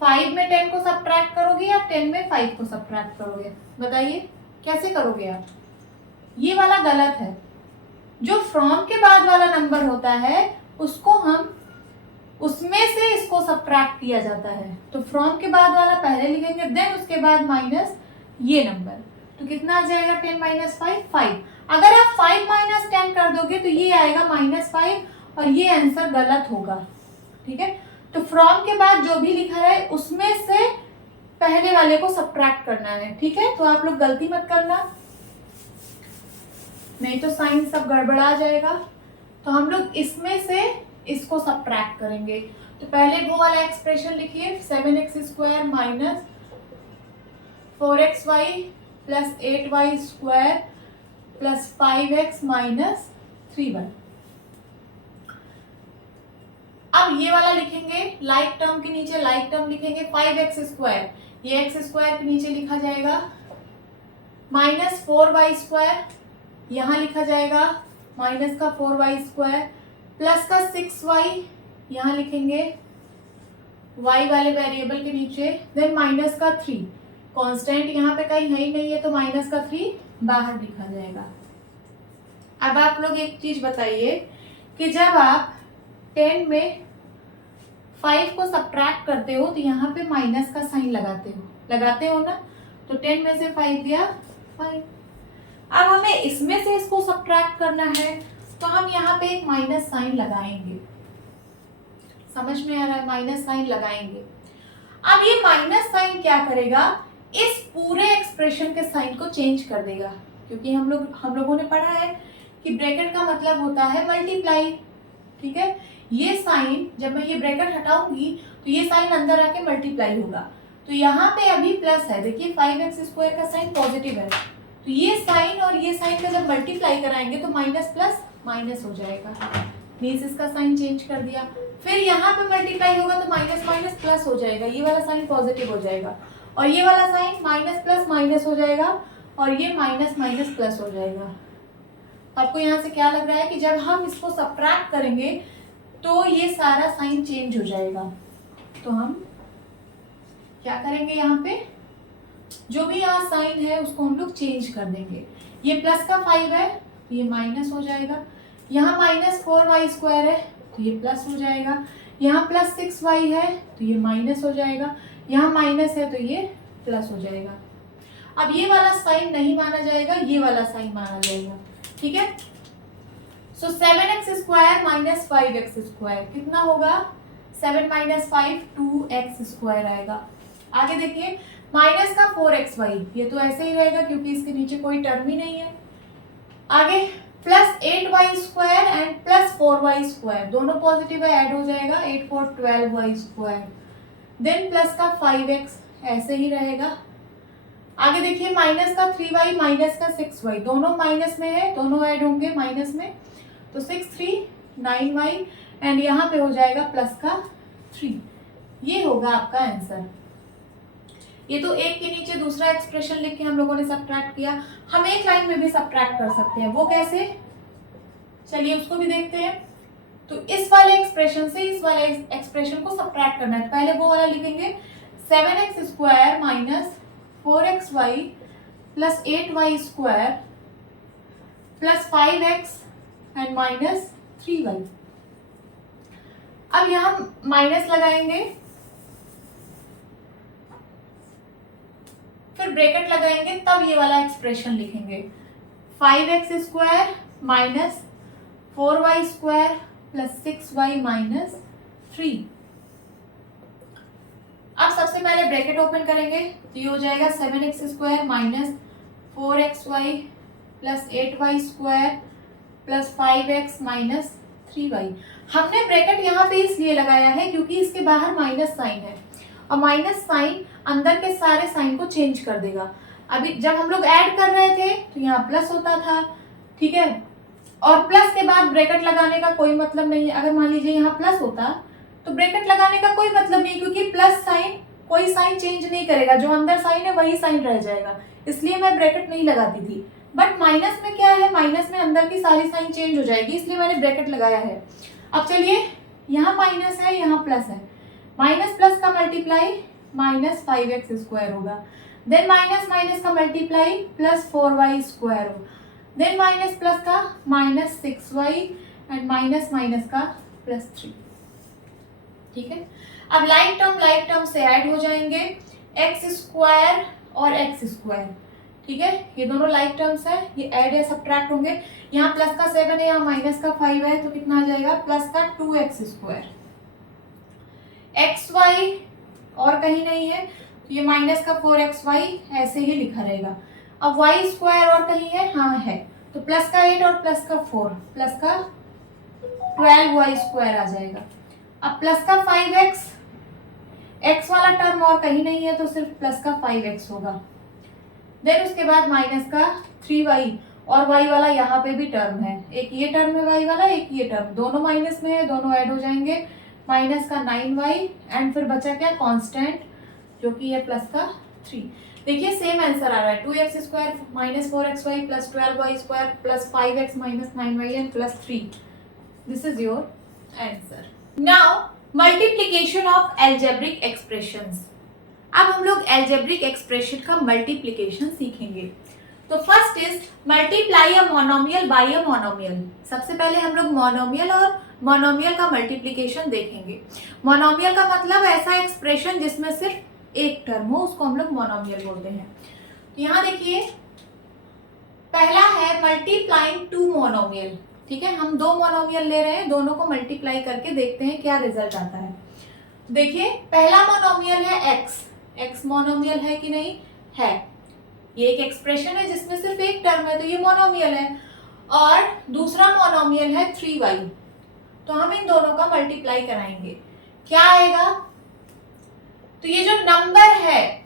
5 में 10 को सब्ट्रैक्ट करोगे या 10 में 5 को सब्ट्रैक्ट करोगे, बताइए कैसे करोगे आप, ये वाला गलत है, जो फ्रॉम के बाद वाला नंबर होता है उसको हम उसमें से इसको सब्ट्रैक्ट किया जाता है, तो फ्रॉम के बाद वाला पहले लिखेंगे, देन उसके बाद माइनस ये नंबर, तो कितना आ जाएगा, 10 माइनस 5। अगर आप 5 माइनस 10 कर दोगे तो ये आएगा -5 और ये आंसर गलत होगा, ठीक है। तो फ्रॉम के बाद जो भी लिखा है उसमें से पहले वाले को सब्ट्रैक्ट करना है, ठीक है, तो आप लोग गलती मत करना, नहीं तो साइन सब गड़बड़ा जाएगा। तो हम लोग इसमें से इसको सब्ट्रैक्ट करेंगे। तो पहले वो वाला एक्सप्रेशन लिखिए, 7x² minus 4xy plus 8y² plus 5x minus 3y। अब ये वाला लिखेंगे, लाइक टर्म के नीचे लाइक टर्म लिखेंगे, 5x², ये x² के नीचे लिखा जाएगा, माइनस 4y², यहां लिखा जाएगा माइनस का 4y², प्लस का 6y यहां लिखेंगे y वाले वेरिएबल के नीचे, देन माइनस का 3, कांस्टेंट यहाँ पे कहीं है ही नहीं है तो माइनस का 3 बाहर लिखा जाएगा। अब आप लोग एक चीज बताइए कि जब आप 10 में 5 को सब्ट्रैक्ट करते हो तो यहाँ पे माइनस का साइन लगाते हो ना, तो 10 में से 5 गया 5। अब हमें इसमें से इसको सब्ट्रैक्ट करना है तो हम यहाँ पे एक माइनस साइन लगाएंगे, समझ में आ रहा है, माइनस साइन लगाएंगे। अब ये माइनस साइन क्या करेगा, इस पूरे एक्सप्रेशन के साइन को चेंज कर देगा, क्योंकि हम लोगों ने पढ़ा है कि ब्रैकेट का मतलब होता है मल्टीप्लाई, ठीक है। ये साइन जब मैं ये ब्रैकेट हटाऊंगी तो ये साइन अंदर आके मल्टीप्लाई होगा, तो यहाँ पे अभी प्लस है, देखिए 5x² का साइन पॉजिटिव है, तो ये साइन और ये साइन का जब मल्टीप्लाई कराएंगे तो माइनस प्लस माइनस हो जाएगा, मीन्स इसका साइन चेंज कर दिया। फिर यहाँ पे मल्टीप्लाई होगा तो माइनस माइनस प्लस हो जाएगा, ये वाला साइन पॉजिटिव हो जाएगा, और ये वाला साइन माइनस प्लस माइनस हो जाएगा, और ये माइनस माइनस प्लस हो जाएगा। आपको यहाँ से क्या लग रहा है कि जब हम इसको सब्ट्रैक्ट करेंगे तो ये सारा साइन चेंज हो जाएगा। तो हम क्या करेंगे, यहाँ पे जो भी यहाँ साइन है उसको हम लोग चेंज कर देंगे। ये प्लस का 5 है तो ये माइनस हो जाएगा, यहाँ माइनस 4y² है तो ये प्लस हो जाएगा, यहाँ प्लस 6y है तो ये माइनस हो जाएगा, यहाँ माइनस है तो ये प्लस हो जाएगा। अब ये वाला साइन नहीं माना जाएगा, ये वाला साइन माना जाएगा, ठीक है। सो 7x² माइनस 5x² कितना होगा, 7 माइनस 5 2x² आएगा। आगे देखिए माइनस का 4xy, ये तो ऐसे ही रहेगा क्योंकि इसके नीचे कोई टर्म ही नहीं है। आगे plus 8y² and plus 4y², दोनों पॉजिटिव है, ऐड हो जाएगा, 8 4 12y², देन प्लस का 5x ऐसे ही रहेगा। आगे देखिए माइनस का 3y माइनस का 6y, दोनों माइनस में है, दोनों ऐड होंगे माइनस में, तो 6 3 9y एंड यहाँ पे हो जाएगा प्लस का 3। ये होगा आपका आंसर। ये तो एक के नीचे दूसरा एक्सप्रेशन लिख के हम लोगों ने सब्ट्रैक्ट किया, हम एक लाइन में भी सब्ट्रैक्ट कर सकते हैं, वो कैसे, चलिए उसको भी देखते हैं। तो इस वाले एक्सप्रेशन से इस वाले एक्सप्रेशन को सब्ट्रैक्ट करना है, पहले वो वाला लिखेंगे, 7x² minus 4xy plus 8y² plus 5x and minus 3y। अब यहां माइनस लगाएंगे, फिर ब्रैकेट लगाएंगे, तब ये वाला एक्सप्रेशन लिखेंगे, 5x² minus 4y² plus 6y minus 3। अब सबसे पहले ब्रैकेट ओपन करेंगे तो ये हो जाएगा 7x² minus 4xy plus 8y² plus 5x minus 3y। हमने ब्रैकेट यहाँ पे इसलिए लगाया है क्योंकि इसके बाहर माइनस साइन है, और माइनस साइन अंदर के सारे साइन को चेंज कर देगा। अभी जब हम लोग ऐड कर रहे थे तो यहाँ प्लस होता था, ठीक है, और प्लस के बाद ब्रैकेट लगाने का कोई मतलब नहीं है। अगर मान लीजिए यहाँ प्लस होता तो ब्रैकेट लगाने का कोई मतलब नहीं, क्योंकि प्लस साइन कोई साइन चेंज नहीं करेगा, जो अंदर साइन है वही साइन रह जाएगा, इसलिए मैं ब्रैकेट नहीं लगाती थी। बट माइनस में क्या है, माइनस में अंदर की सारी साइन चेंज हो जाएगी, इसलिए मैंने ब्रैकेट लगाया है। अब चलिए यहाँ माइनस है, यहाँ प्लस है, माइनस प्लस का मल्टीप्लाई माइनस 5x² होगा, देन माइनस माइनस का मल्टीप्लाई प्लस 4y² होगा, देन माइनस प्लस का minus 6y and minus minus का प्लस 3, ठीक है। अब लाइक टर्म से ऐड हो जाएंगे, x² और x², ठीक है, ये दोनों लाइक टर्म्स है, ये ऐड है सब्ट्रैक्ट होंगे। यहाँ प्लस का 7 है, यहाँ माइनस का 5 है, तो कितना आ जाएगा, प्लस का 2x²। xy और कहीं नहीं है तो ये माइनस का 4xy ऐसे ही लिखा रहेगा। अब y² और कहीं है, हाँ है, तो प्लस का 8 और प्लस का 4, प्लस का 12y² आ जाएगा। अब प्लस का 5x, x वाला टर्म और कहीं नहीं है तो सिर्फ प्लस का 5x होगा। देन उसके बाद माइनस का 3y, और y वाला यहाँ पे भी टर्म है, एक ये टर्म है y वाला, एक ये टर्म, दोनों माइनस में है, दोनों ऐड हो जाएंगे, माइनस का 9y, एंड फिर बचा क्या, कांस्टेंट, जो कि है प्लस का 3। देखिए सेम आंसर आ रहा है, 2x² minus 4xy plus 12y² plus 5x minus 9y and plus 3। This is your answer. Now multiplication of algebraic expressions. अब हम लोग एल्जेब्रिक एक्सप्रेशन का मल्टीप्लीकेशन सीखेंगे। तो first is multiply a monomial by a monomial. सबसे पहले हम लोग मोनोमियल और मोनोमियल का मल्टीप्लीकेशन देखेंगे। मोनोमियल का मतलब ऐसा एक्सप्रेशन जिसमें सिर्फ एक टर्म हो, उसको हम लोग मोनोमियल बोलते हैं। तो यहाँ देखिए पहला है मल्टीप्लाइंग टू मोनोमियल। ठीक है, हम दो मोनोमियल ले रहे हैं, दोनों को मल्टीप्लाई करके देखते हैं क्या रिजल्ट आता है। देखिए पहला मोनोमियल है x मोनोमियल है कि नहीं है, ये एक एक्सप्रेशन है जिसमें सिर्फ एक टर्म है तो ये मोनोमियल है। और दूसरा मोनोमियल है 3y, तो हम इन दोनों का मल्टीप्लाई कराएंगे, क्या आएगा, तो ये जो नंबर है,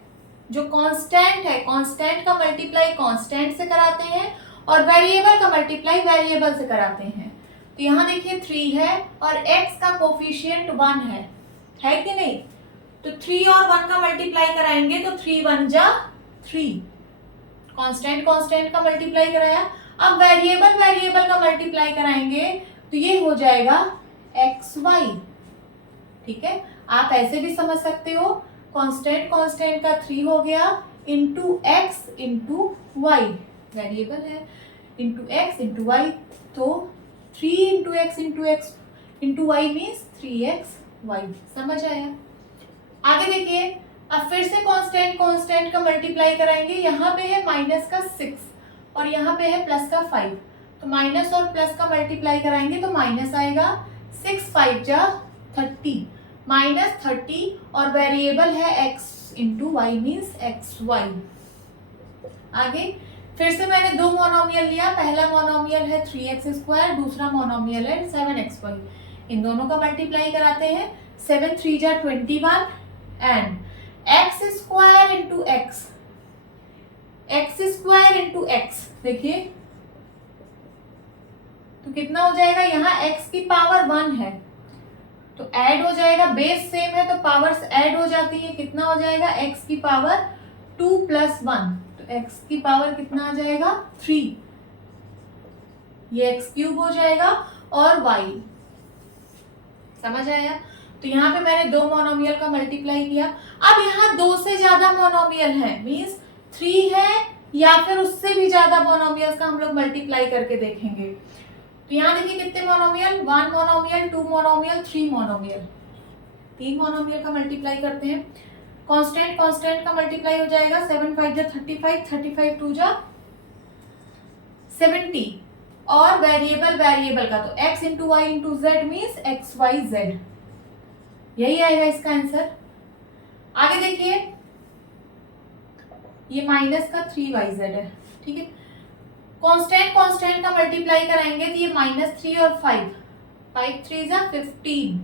जो कांस्टेंट है, कांस्टेंट का मल्टीप्लाई कांस्टेंट से कराते हैं और वेरिएबल का मल्टीप्लाई वेरिएबल से कराते हैं। तो यहाँ देखिए 3 है और x का कोफिशिएंट 1 है कि नहीं, तो 3 और 1 का मल्टीप्लाई कराएंगे तो 3 1 जा 3, कांस्टेंट कांस्टेंट का मल्टीप्लाई कराया। अब वेरिएबल वेरिएबल का मल्टीप्लाई कराएंगे तो ये हो जाएगा xy। ठीक है, आप ऐसे भी समझ सकते हो, कांस्टेंट कांस्टेंट का 3 हो गया into x into y, variable है, इंटू x इंटू y, तो 3 into x into y means 3xy। समझ आया? आगे देखिए, अब फिर से कांस्टेंट कांस्टेंट का मल्टीप्लाई कराएंगे, यहाँ पे है माइनस का 6 और यहाँ पे है प्लस का 5, तो माइनस और प्लस का मल्टीप्लाई कराएंगे तो माइनस आएगा, 6 5 जा 30, माइनस 30, और वेरिएबल है x into Y means xy। आगे फिर से मैंने दो मोनोमियल लिया, पहला मोनोमियल है 3x², दूसरा मोनोमियल है 7xy, इन दोनों का मल्टीप्लाई कराते हैं, 7 3 जा 21 एंड x² इंटू x, देखिए तो कितना हो जाएगा, यहाँ x की पावर 1 है तो ऐड हो जाएगा, बेस सेम है तो पावर्स ऐड हो जाती है, कितना हो जाएगा, x की पावर 2 + 1, तो x की पावर कितना आ जाएगा 3, ये x³ हो जाएगा और y। समझ आया? तो यहाँ पे मैंने दो मोनोमियल का मल्टीप्लाई किया। अब यहाँ दो से ज्यादा मोनोमियल है, मीन्स 3 है या फिर उससे भी ज्यादा मोनोमियल्स का हम लोग मल्टीप्लाई करके देखेंगे। तो यहाँ देखिए कितने monomial, 1 monomial, 2 monomial, 3 monomial, 3 monomial का मल्टीप्लाई करते हैं। कांस्टेंट कांस्टेंट का मल्टीप्लाई हो जाएगा, 7 5 जा 35, 35 2 जा 70, और वेरिएबल वेरिएबल का तो x into Y into Z means xyz, यही आएगा इसका आंसर। आगे देखिए ये माइनस का 3yz है। ठीक है, कांस्टेंट कांस्टेंट का मल्टीप्लाई कराएंगे तो ये -3 और 5, 5 3 जा 15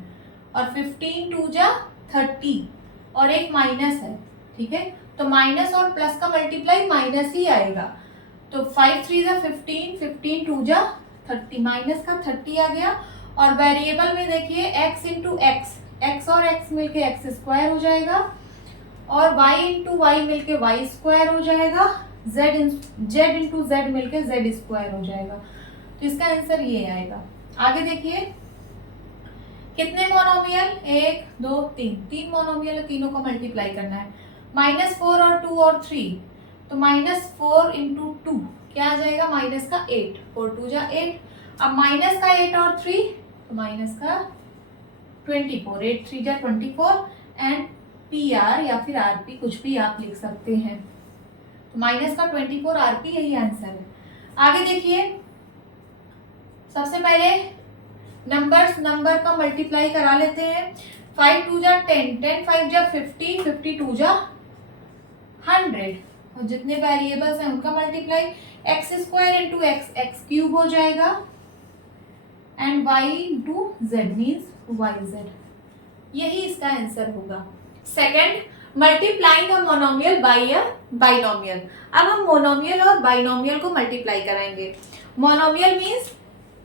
और 15 2 जा 30 और एक माइनस है। ठीक है, तो माइनस और प्लस का मल्टीप्लाई माइनस ही आएगा, तो 5 3 जा 15, 15 2 जा 30, माइनस का 30 आ गया। और वेरिएबल में देखिए x इंटू x और x मिलके x² हो जाएगा और y इंटू वाई मिलके y² हो जाएगा, z इंटू z मिलके z² हो जाएगा, तो इसका आंसर ये आएगा। आगे देखिए कितने मोनोमियल, 1 2 3, 3 मोनोमियल, तीनों को मल्टीप्लाई करना है, -4 और 2 और 3, तो -4 इंटू 2 क्या आ जाएगा, माइनस का 8, 4 2 जा 8, अब माइनस का 8 और 3 तो माइनस का 24, 8 3 जा 24 एंड PR या फिर RP कुछ भी आप लिख सकते हैं, तो माइनस का 24 RP यही आंसर है। आगे देखिए सबसे पहले नंबर का मल्टीप्लाई करा लेते हैं, 5 2 जा 10, 10 5 जा 50, 50 2 जा 100, और जितने वेरिएबल्स हैं उनका multiply, x² into x, x³ हो जाएगा, and y into Z means Y Z. यही इसका आंसर होगा। Second, multiplying a monomial by a binomial. अब हम मोनोमियल और बाइनोमियल को मल्टीप्लाई कराएंगे। मोनोमियल मीन्स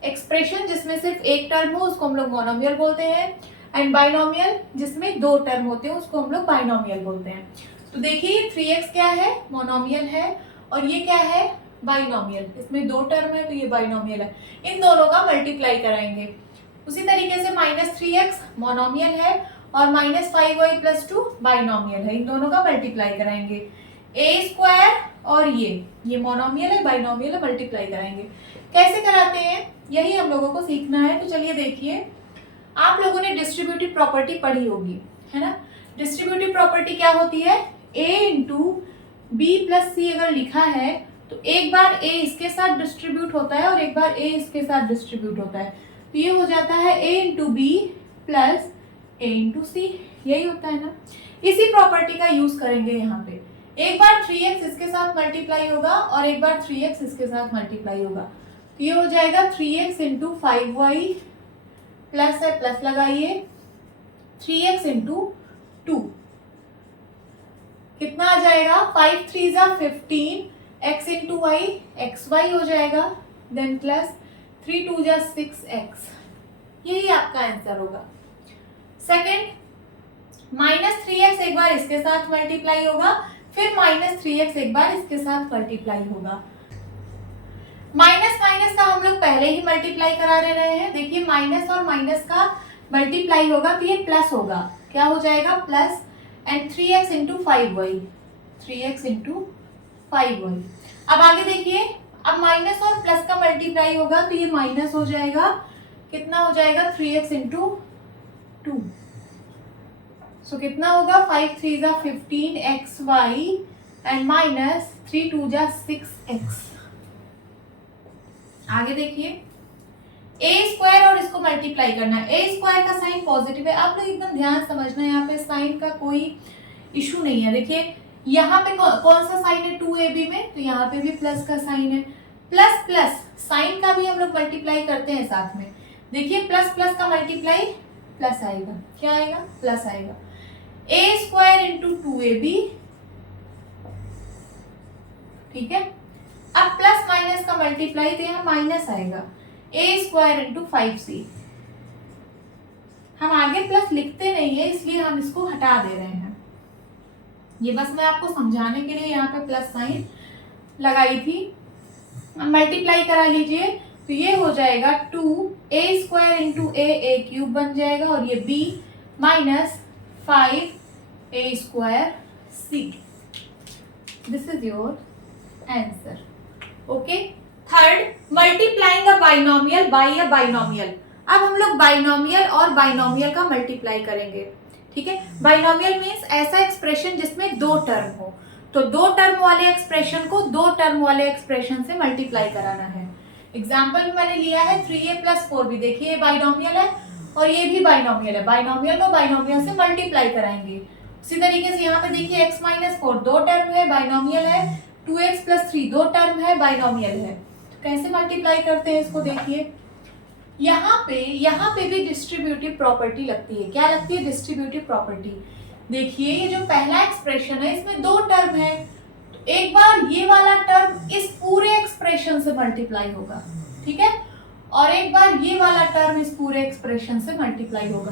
एक्सप्रेशन जिसमें सिर्फ एक टर्म हो उसको हम लोग मोनोमियल बोलते हैं, एंड बाइनोमियल जिसमें दो टर्म होते हैं उसको हम लोग बाइनोमियल बोलते हैं। तो देखिए 3x क्या है, मोनोमियल है, और ये क्या है, बाइनोमियल। इसमें दो टर्म है तो ये बाइनोमियल है। इन दोनों का मल्टीप्लाई कराएंगे। उसी तरीके से -3x मोनोमियल है और -5y+2 बाइनोमियल है। इन दोनों का मल्टीप्लाई कराएंगे। a² और ये मोनोमियल है, बाइनोमियल है, मल्टीप्लाई कराएंगे। कैसे कराते हैं यही हम लोगों को सीखना है। तो चलिए देखिए, आप लोगों ने डिस्ट्रीब्यूटिव प्रॉपर्टी पढ़ी होगी, है ना। डिस्ट्रीब्यूटिव प्रॉपर्टी क्या होती है, a इंटू बी प्लस सी अगर लिखा है तो एक बार a इसके साथ डिस्ट्रीब्यूट होता है और एक बार a इसके साथ डिस्ट्रीब्यूट होता है। तो ये हो जाता है a into B plus a into C, यही होता है ना। इसी प्रॉपर्टी का यूज करेंगे यहाँ पे। एक बार 3x इसके साथ मल्टीप्लाई होगा और एक बार 3x इसके साथ मल्टीप्लाई होगा। तो ये हो जाएगा 3x इंटू 5y प्लस है, प्लस लगाइए, 3x इंटू 2 कितना आ जाएगा, 5 3 जा 15, x इंटू वाई xy हो जाएगा, देन प्लस 3 2 जा 6x। यही आपका आंसर होगा। सेकंड, -3x एक बार इसके साथ मल्टीप्लाई होगा, फिर -3x एक बार इसके साथ मल्टीप्लाई होगा। माइनस माइनस का हम लोग पहले ही मल्टीप्लाई करा रहे हैं। देखिए माइनस और माइनस का मल्टीप्लाई होगा तो ये प्लस होगा, क्या हो जाएगा, plus, and 3x into 5y, 3x into 5y। अब आगे देखिए, अब माइनस और प्लस का मल्टीप्लाई होगा तो ये माइनस हो जाएगा, कितना हो जाएगा, 3x इंटू 2। सो कितना होगा, 5 3 जा 15xy एंड माइनस 3 2 जा 6x। आगे देखिए, a² और इसको मल्टीप्लाई करना है। a² का साइन पॉजिटिव है, आप लोग एकदम ध्यान समझना, यहाँ पे साइन का कोई इशू नहीं है। देखिए यहाँ पे कौन सा साइन है 2ab में, तो यहाँ पे भी प्लस का साइन है। प्लस प्लस साइन का भी हम लोग मल्टीप्लाई करते हैं साथ में। देखिए प्लस प्लस का मल्टीप्लाई प्लस आएगा, क्या आएगा, प्लस आएगा। a² इंटू 2ab, ठीक है। अब प्लस माइनस का मल्टीप्लाई तो यहाँ माइनस आएगा, a² इंटू 5c। हम आगे प्लस लिखते नहीं है इसलिए हम इसको हटा दे रहे हैं। ये बस मैं आपको समझाने के लिए यहाँ पे प्लस साइन लगाई थी। मल्टीप्लाई करा लीजिए तो ये हो जाएगा 2a² इंटू a³ बन जाएगा, और ये b minus 5a²c। This is your answer. Okay. Third, multiplying a binomial by a binomial. अब हम लोग बाइनोमियल और बाइनोमियल का मल्टीप्लाई करेंगे, ठीक है। बाइनोमियल मींस ऐसा एक्सप्रेशन जिसमें दो टर्म हो, तो दो टर्म वाले एक्सप्रेशन को दो टर्म वाले एक्सप्रेशन से मल्टीप्लाई कराना है। एग्जाम्पल में मैंने लिया है 3a + 4b। देखिए ये बाइनोमियल है और ये भी बाइनोमियल है, बाइनोमियल को बाइनोमियल से मल्टीप्लाई कराएंगे। उसी तरीके से यहाँ पे देखिए x - 4 दो टर्म है, बाइनोमियल है, 2x + 3 दो टर्म है, बाइनोमियल है। तो कैसे मल्टीप्लाई करते हैं इसको देखिए, यहाँ पे भी डिस्ट्रीब्यूटिव प्रॉपर्टी लगती है। क्या लगती है, डिस्ट्रीब्यूटिव प्रॉपर्टी। देखिए ये जो पहला एक्सप्रेशन है इसमें दो टर्म है, तो एक बार ये वाला टर्म इस पूरे एक्सप्रेशन से मल्टीप्लाई होगा, ठीक है, और एक बार ये वाला टर्म इस पूरे एक्सप्रेशन से मल्टीप्लाई होगा।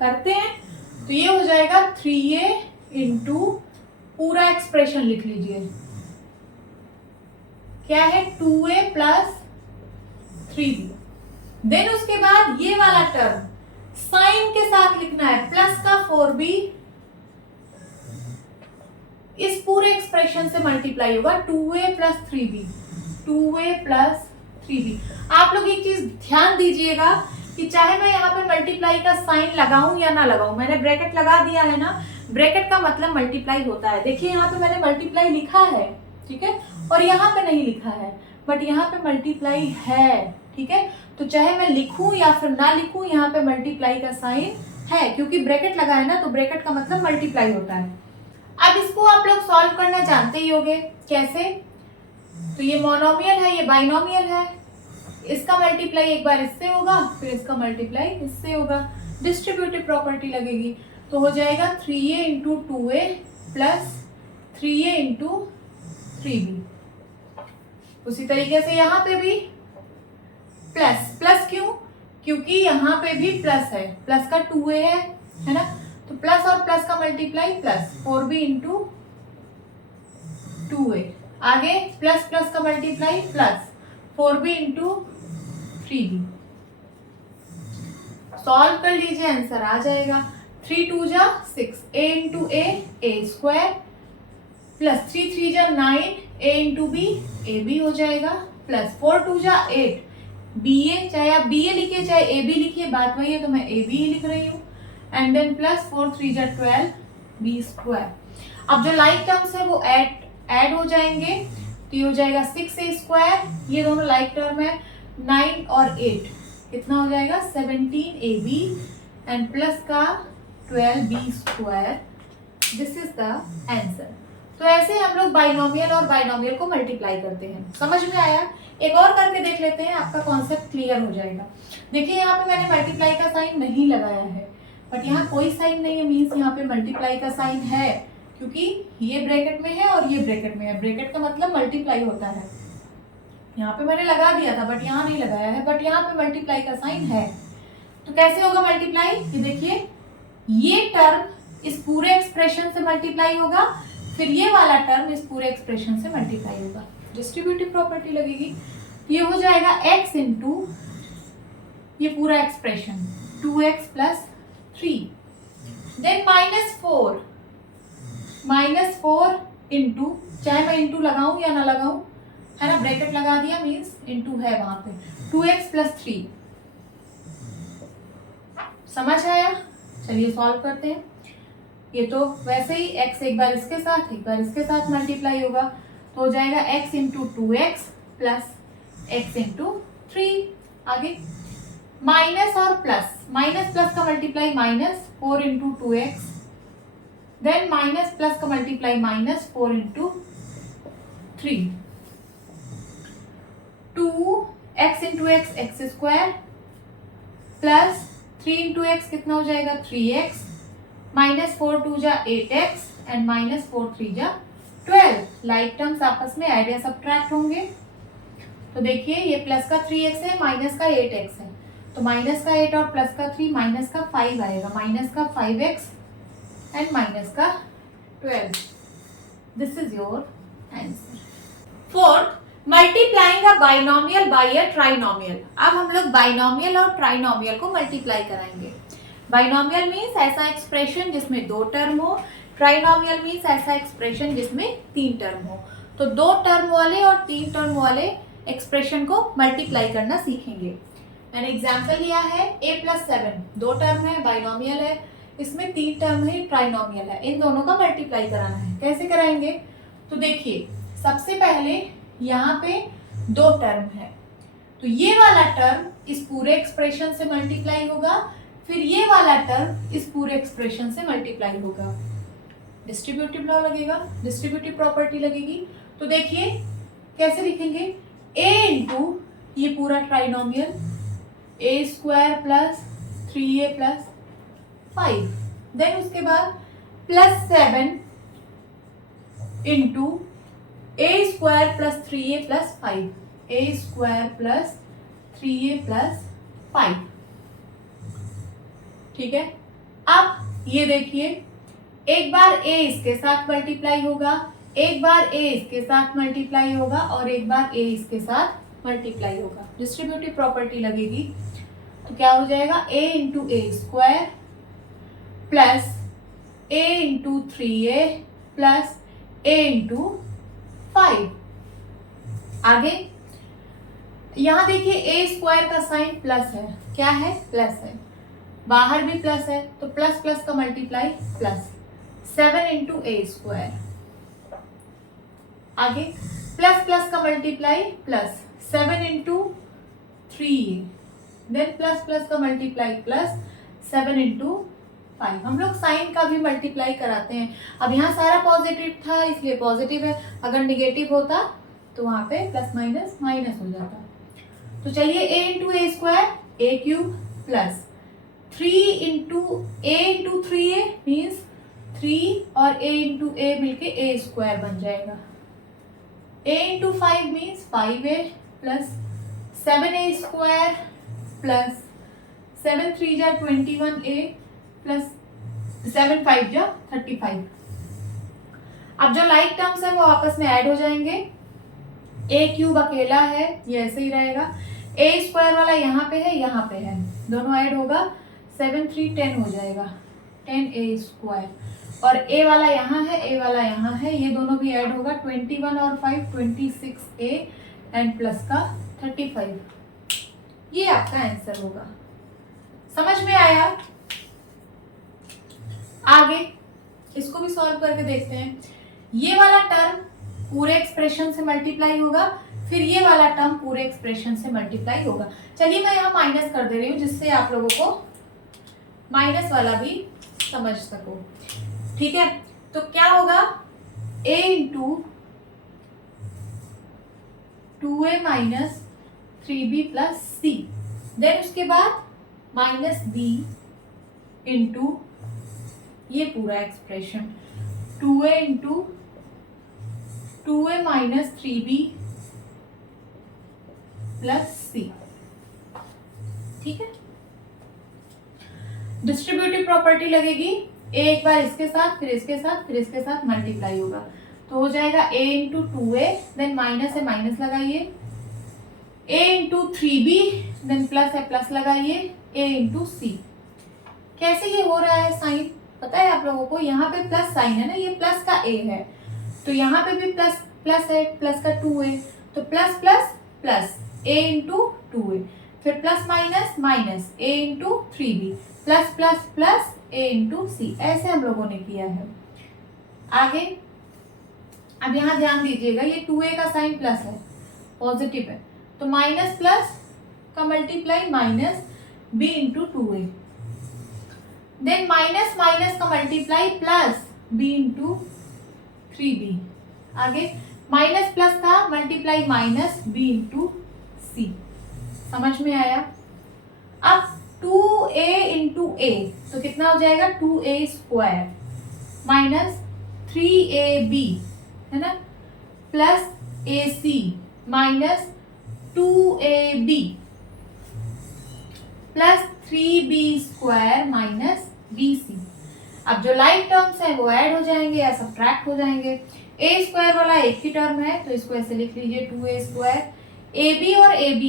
करते हैं तो ये हो जाएगा 3a इंटू पूरा एक्सप्रेशन लिख लीजिए, क्या है 2a + 3b। देन उसके बाद ये वाला टर्म साइन के साथ लिखना है, प्लस का 4b इस पूरे एक्सप्रेशन से मल्टीप्लाई होगा, 2a + 3b, 2a + 3b। आप लोग एक चीज ध्यान दीजिएगा कि चाहे मैं यहाँ पे मल्टीप्लाई का साइन लगाऊं या ना लगाऊं, मैंने ब्रैकेट लगा दिया है ना, ब्रैकेट का मतलब मल्टीप्लाई होता है। देखिए यहाँ पे मैंने मल्टीप्लाई लिखा है, ठीक है, और यहाँ पे नहीं लिखा है, बट यहाँ पे मल्टीप्लाई है, ठीक है। तो चाहे मैं लिखूं या फिर ना लिखूं, यहाँ पे मल्टीप्लाई का साइन है, क्योंकि ब्रैकेट लगा है ना, तो ब्रैकेट का मतलब मल्टीप्लाई होता है। अब इसको आप लोग सॉल्व करना जानते ही होंगे कैसे। तो ये मोनोमियल है, ये बाइनोमियल है, इसका मल्टीप्लाई एक बार इससे होगा, फिर इसका मल्टीप्लाई इससे होगा, डिस्ट्रीब्यूटिव प्रॉपर्टी लगेगी, तो हो जाएगा 3a into 2a plus 3a into 3b। उसी तरीके से यहाँ पे भी प्लस, प्लस क्यों? क्योंकि यहाँ पे भी प्लस है, प्लस का 2a है ना, तो प्लस और प्लस का multiply plus 4b into 2a। आगे प्लस प्लस का multiply plus 4b into 3b। Solve कर लीजिए, आंसर आ जाएगा 3 2 जा 6, a into a square, plus 3 3 जा 9, a इंटू b हो जाएगा, प्लस 4 2 जा 8, ba, चाहे आप ba लिखिए चाहे ab लिखिए, बात वही है, तो मैं ab ही लिख रही हूँ, एंड देन प्लस 4 3 जा 12 b स्क्वायर। अब जो लाइक टर्म्स है वो ऐड हो जाएंगे, तो ये हो जाएगा 6a स्क्वायर, ये दोनों लाइक टर्म है, 9 और 8 कितना हो जाएगा 17ab एंड प्लस का 12b square. This is the answer. तो ऐसे हम लोग बाइनोमियल और बाइनोमियल को मल्टीप्लाई करते हैं। समझ में आया? एक और करके देख लेते हैं, आपका कॉन्सेप्ट क्लियर हो जाएगा। देखिए यहाँ पे मैंने मल्टीप्लाई का साइन नहीं लगाया है, बट यहाँ कोई साइन नहीं है, मीन्स यहाँ पे मल्टीप्लाई का साइन है, क्योंकि ये ब्रैकेट में है और ये ब्रैकेट में है। ब्रैकेट का मतलब मल्टीप्लाई होता है। यहाँ पे मैंने लगा दिया था बट यहाँ नहीं लगाया है, बट यहाँ पे मल्टीप्लाई का साइन है। तो कैसे होगा मल्टीप्लाई? ये देखिए, ये टर्म इस पूरे एक्सप्रेशन से मल्टीप्लाई होगा, फिर ये वाला टर्म इस पूरे एक्सप्रेशन से मल्टीप्लाई होगा, डिस्ट्रीब्यूटिव प्रॉपर्टी लगेगी। ये हो जाएगा x इंटू ये पूरा expression 2x plus 3, then minus 4 into, चाहे मैं इंटू लगाऊं या ना लगाऊं, है ना, ब्रैकेट लगा दिया मीन्स इंटू है वहां पे, 2x प्लस 3। समझ आया? चलिए सॉल्व करते हैं। ये तो वैसे ही x एक बार इसके साथ एक बार इसके साथ मल्टीप्लाई होगा, तो हो जाएगा x into 2x plus x into 3। आगे माइनस और प्लस, माइनस प्लस का multiply minus 4 into 2x, then minus plus का multiply minus 4 into 3, 2x into x square plus 3 into x कितना हो जाएगा 3x, माइनस 4 2 जा 8x एंड माइनस 4 3 जा 12। Like terms आपस में ऐड या सब्ट्रैक्ट होंगे। तो देखिए ये प्लस का 3x है, माइनस का 8x है, तो माइनस का 8 और प्लस का 3, माइनस का 5 आएगा, माइनस का 5x एंड माइनस का 12। This is your answer. Fourth, multiplying a binomial by a trinomial. अब हम लोग बाइनोमियल और ट्राइनोमियल को मल्टीप्लाई कराएंगे। बाइनोमियल मीन्स ऐसा एक्सप्रेशन जिसमें 2 टर्म हो, ट्राइनोमियल मीन्स ऐसा एक्सप्रेशन जिसमें 3 टर्म हो। तो 2 टर्म वाले और 3 टर्म वाले एक्सप्रेशन को मल्टीप्लाई करना सीखेंगे। मैंने एग्जाम्पल लिया है a प्लस 7, 2 टर्म है, बाइनोमियल है, इसमें 3 टर्म है, ट्राइनोमियल है, इन दोनों का मल्टीप्लाई कराना है। कैसे कराएंगे? तो देखिए सबसे पहले यहाँ पे 2 टर्म है, तो ये वाला टर्म इस पूरे एक्सप्रेशन से मल्टीप्लाई होगा, फिर ये वाला टर्म इस पूरे एक्सप्रेशन से मल्टीप्लाई होगा। डिस्ट्रीब्यूटिव लॉ लगेगा, डिस्ट्रीब्यूटिव प्रॉपर्टी लगेगी। तो देखिए कैसे लिखेंगे, a इंटू ये पूरा trinomial a square plus 3a plus 5, then उसके बाद plus 7 into a square plus 3a plus 5, a square plus 3a plus 5। ठीक है, अब ये देखिए एक बार a इसके साथ मल्टीप्लाई होगा, एक बार a इसके साथ मल्टीप्लाई होगा और एक बार a इसके साथ मल्टीप्लाई होगा। डिस्ट्रीब्यूटिव प्रॉपर्टी लगेगी, तो क्या हो जाएगा a into a square plus a into 3a plus a into 5। आगे यहां देखिए a स्क्वायर का साइन प्लस है, क्या है प्लस है, बाहर भी प्लस है, तो प्लस प्लस का multiply plus 7 into a square. आगे प्लस प्लस का multiply plus 7 into 3a, then plus plus का मल्टीप्लाई प्लस 7 इंटू 5। हम लोग साइन का भी मल्टीप्लाई कराते हैं। अब यहाँ सारा पॉजिटिव था इसलिए पॉजिटिव है, अगर निगेटिव होता तो वहां पे प्लस माइनस माइनस हो जाता। तो चलिए a into A square A cube plus 3 into A 3a means 3 और a इंटू ए मिलके a स्क्वायर बन जाएगा। a into 5 means 5a plus 7a square plus 7 3 जा 21a प्लस 7 5 जा 35। अब जो लाइक टर्म्स है वो आपस में ऐड हो जाएंगे। ए क्यूब अकेला है, ये ऐसे ही रहेगा। ए स्क्वायर वाला यहाँ पे है, यहाँ पे है, दोनों ऐड होगा, 7 3 10 हो जाएगा, 10a स्क्वायर। और ए वाला यहाँ है, ए वाला यहाँ है, ये दोनों भी ऐड होगा, 21 और 5 26a एंड प्लस का 35। ये आपका आंसर होगा। समझ में आया? आगे इसको भी सॉल्व करके देखते हैं। ये वाला टर्म पूरे एक्सप्रेशन से मल्टीप्लाई होगा, फिर ये वाला टर्म पूरे एक्सप्रेशन से मल्टीप्लाई होगा। चलिए मैं यहाँ माइनस कर दे रही हूँ जिससे आप लोगों को माइनस वाला भी समझ सको। ठीक है, तो क्या होगा, a into 2a minus 3b plus c, then उसके बाद माइनस b इंटू ये पूरा expression 2a into 2a minus 3b plus c। ठीक है, डिस्ट्रीब्यूटिव प्रॉपर्टी लगेगी, a एक बार इसके साथ, फिर इसके साथ, फिर इसके साथ मल्टीप्लाई होगा, तो हो जाएगा a into 2a, then minus है माइनस लगाइए, a into 3b, then plus है प्लस लगाइए, a इंटू c। कैसे ये हो रहा है साइन पता है आप लोगों को? यहाँ पे प्लस साइन है ना, ये प्लस का a है, तो यहाँ पे भी प्लस प्लस है, प्लस का 2a, तो plus plus plus a into 2a, फिर plus minus minus a into 3b, plus plus plus a into c। ऐसे हम लोगों ने किया है। आगे अब यहाँ ध्यान दीजिएगा, ये 2a का साइन प्लस है, पॉजिटिव है, तो माइनस प्लस का multiply minus b into 2a, then minus minus का multiply plus b into 3b। आगे माइनस प्लस का multiply minus b into c। समझ में आया? अब 2a इंटू a तो कितना हो जाएगा, 2a स्क्वायर माइनस 3ab है ना, plus ac minus 2ab plus 3b square minus bc। अब जो लाइक टर्म्स हैं वो ऐड हो जाएंगे या सब्ट्रैक्ट हो जाएंगे। a स्क्वायर वाला एक ही टर्म है तो इसको ऐसे लिख लीजिए 2a स्क्वायर। ab और ab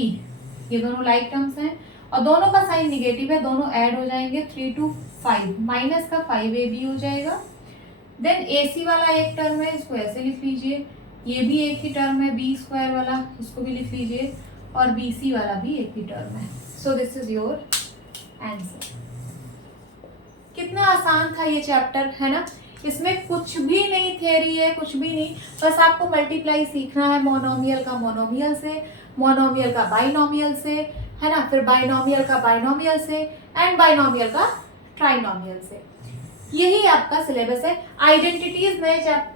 ये दोनों लाइक टर्म्स हैं और दोनों का साइन निगेटिव है, दोनों ऐड हो जाएंगे, 3 to 5 माइनस का 5ab हो जाएगा। देन ac वाला एक टर्म है, इसको ऐसे लिख लीजिए, ये भी एक ही टर्म है b स्क्वायर वाला, इसको भी लिख लीजिए, और bc वाला भी एक ही टर्म है। So this is your answer. कितना आसान था ये चैप्टर, है ना? इसमें कुछ भी नहीं थ्योरी है, कुछ भी नहीं, बस आपको मल्टीप्लाई सीखना है, मोनोमियल का मोनोमियल से, मोनोमियल का बाइनोमियल से, है ना, फिर बाइनोमियल का बाइनोमियल से एंड बाइनोमियल का ट्राइनोमियल से। यही आपका सिलेबस है। आइडेंटिटीज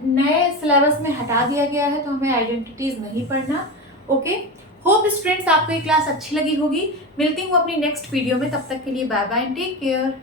नए सिलेबस में हटा दिया गया है तो हमें आइडेंटिटीज नहीं पढ़ना। ओके, होप स्टूडेंट्स आपको ये क्लास अच्छी लगी होगी। मिलती हूँ अपनी नेक्स्ट वीडियो में, तब तक के लिए bye bye and take care.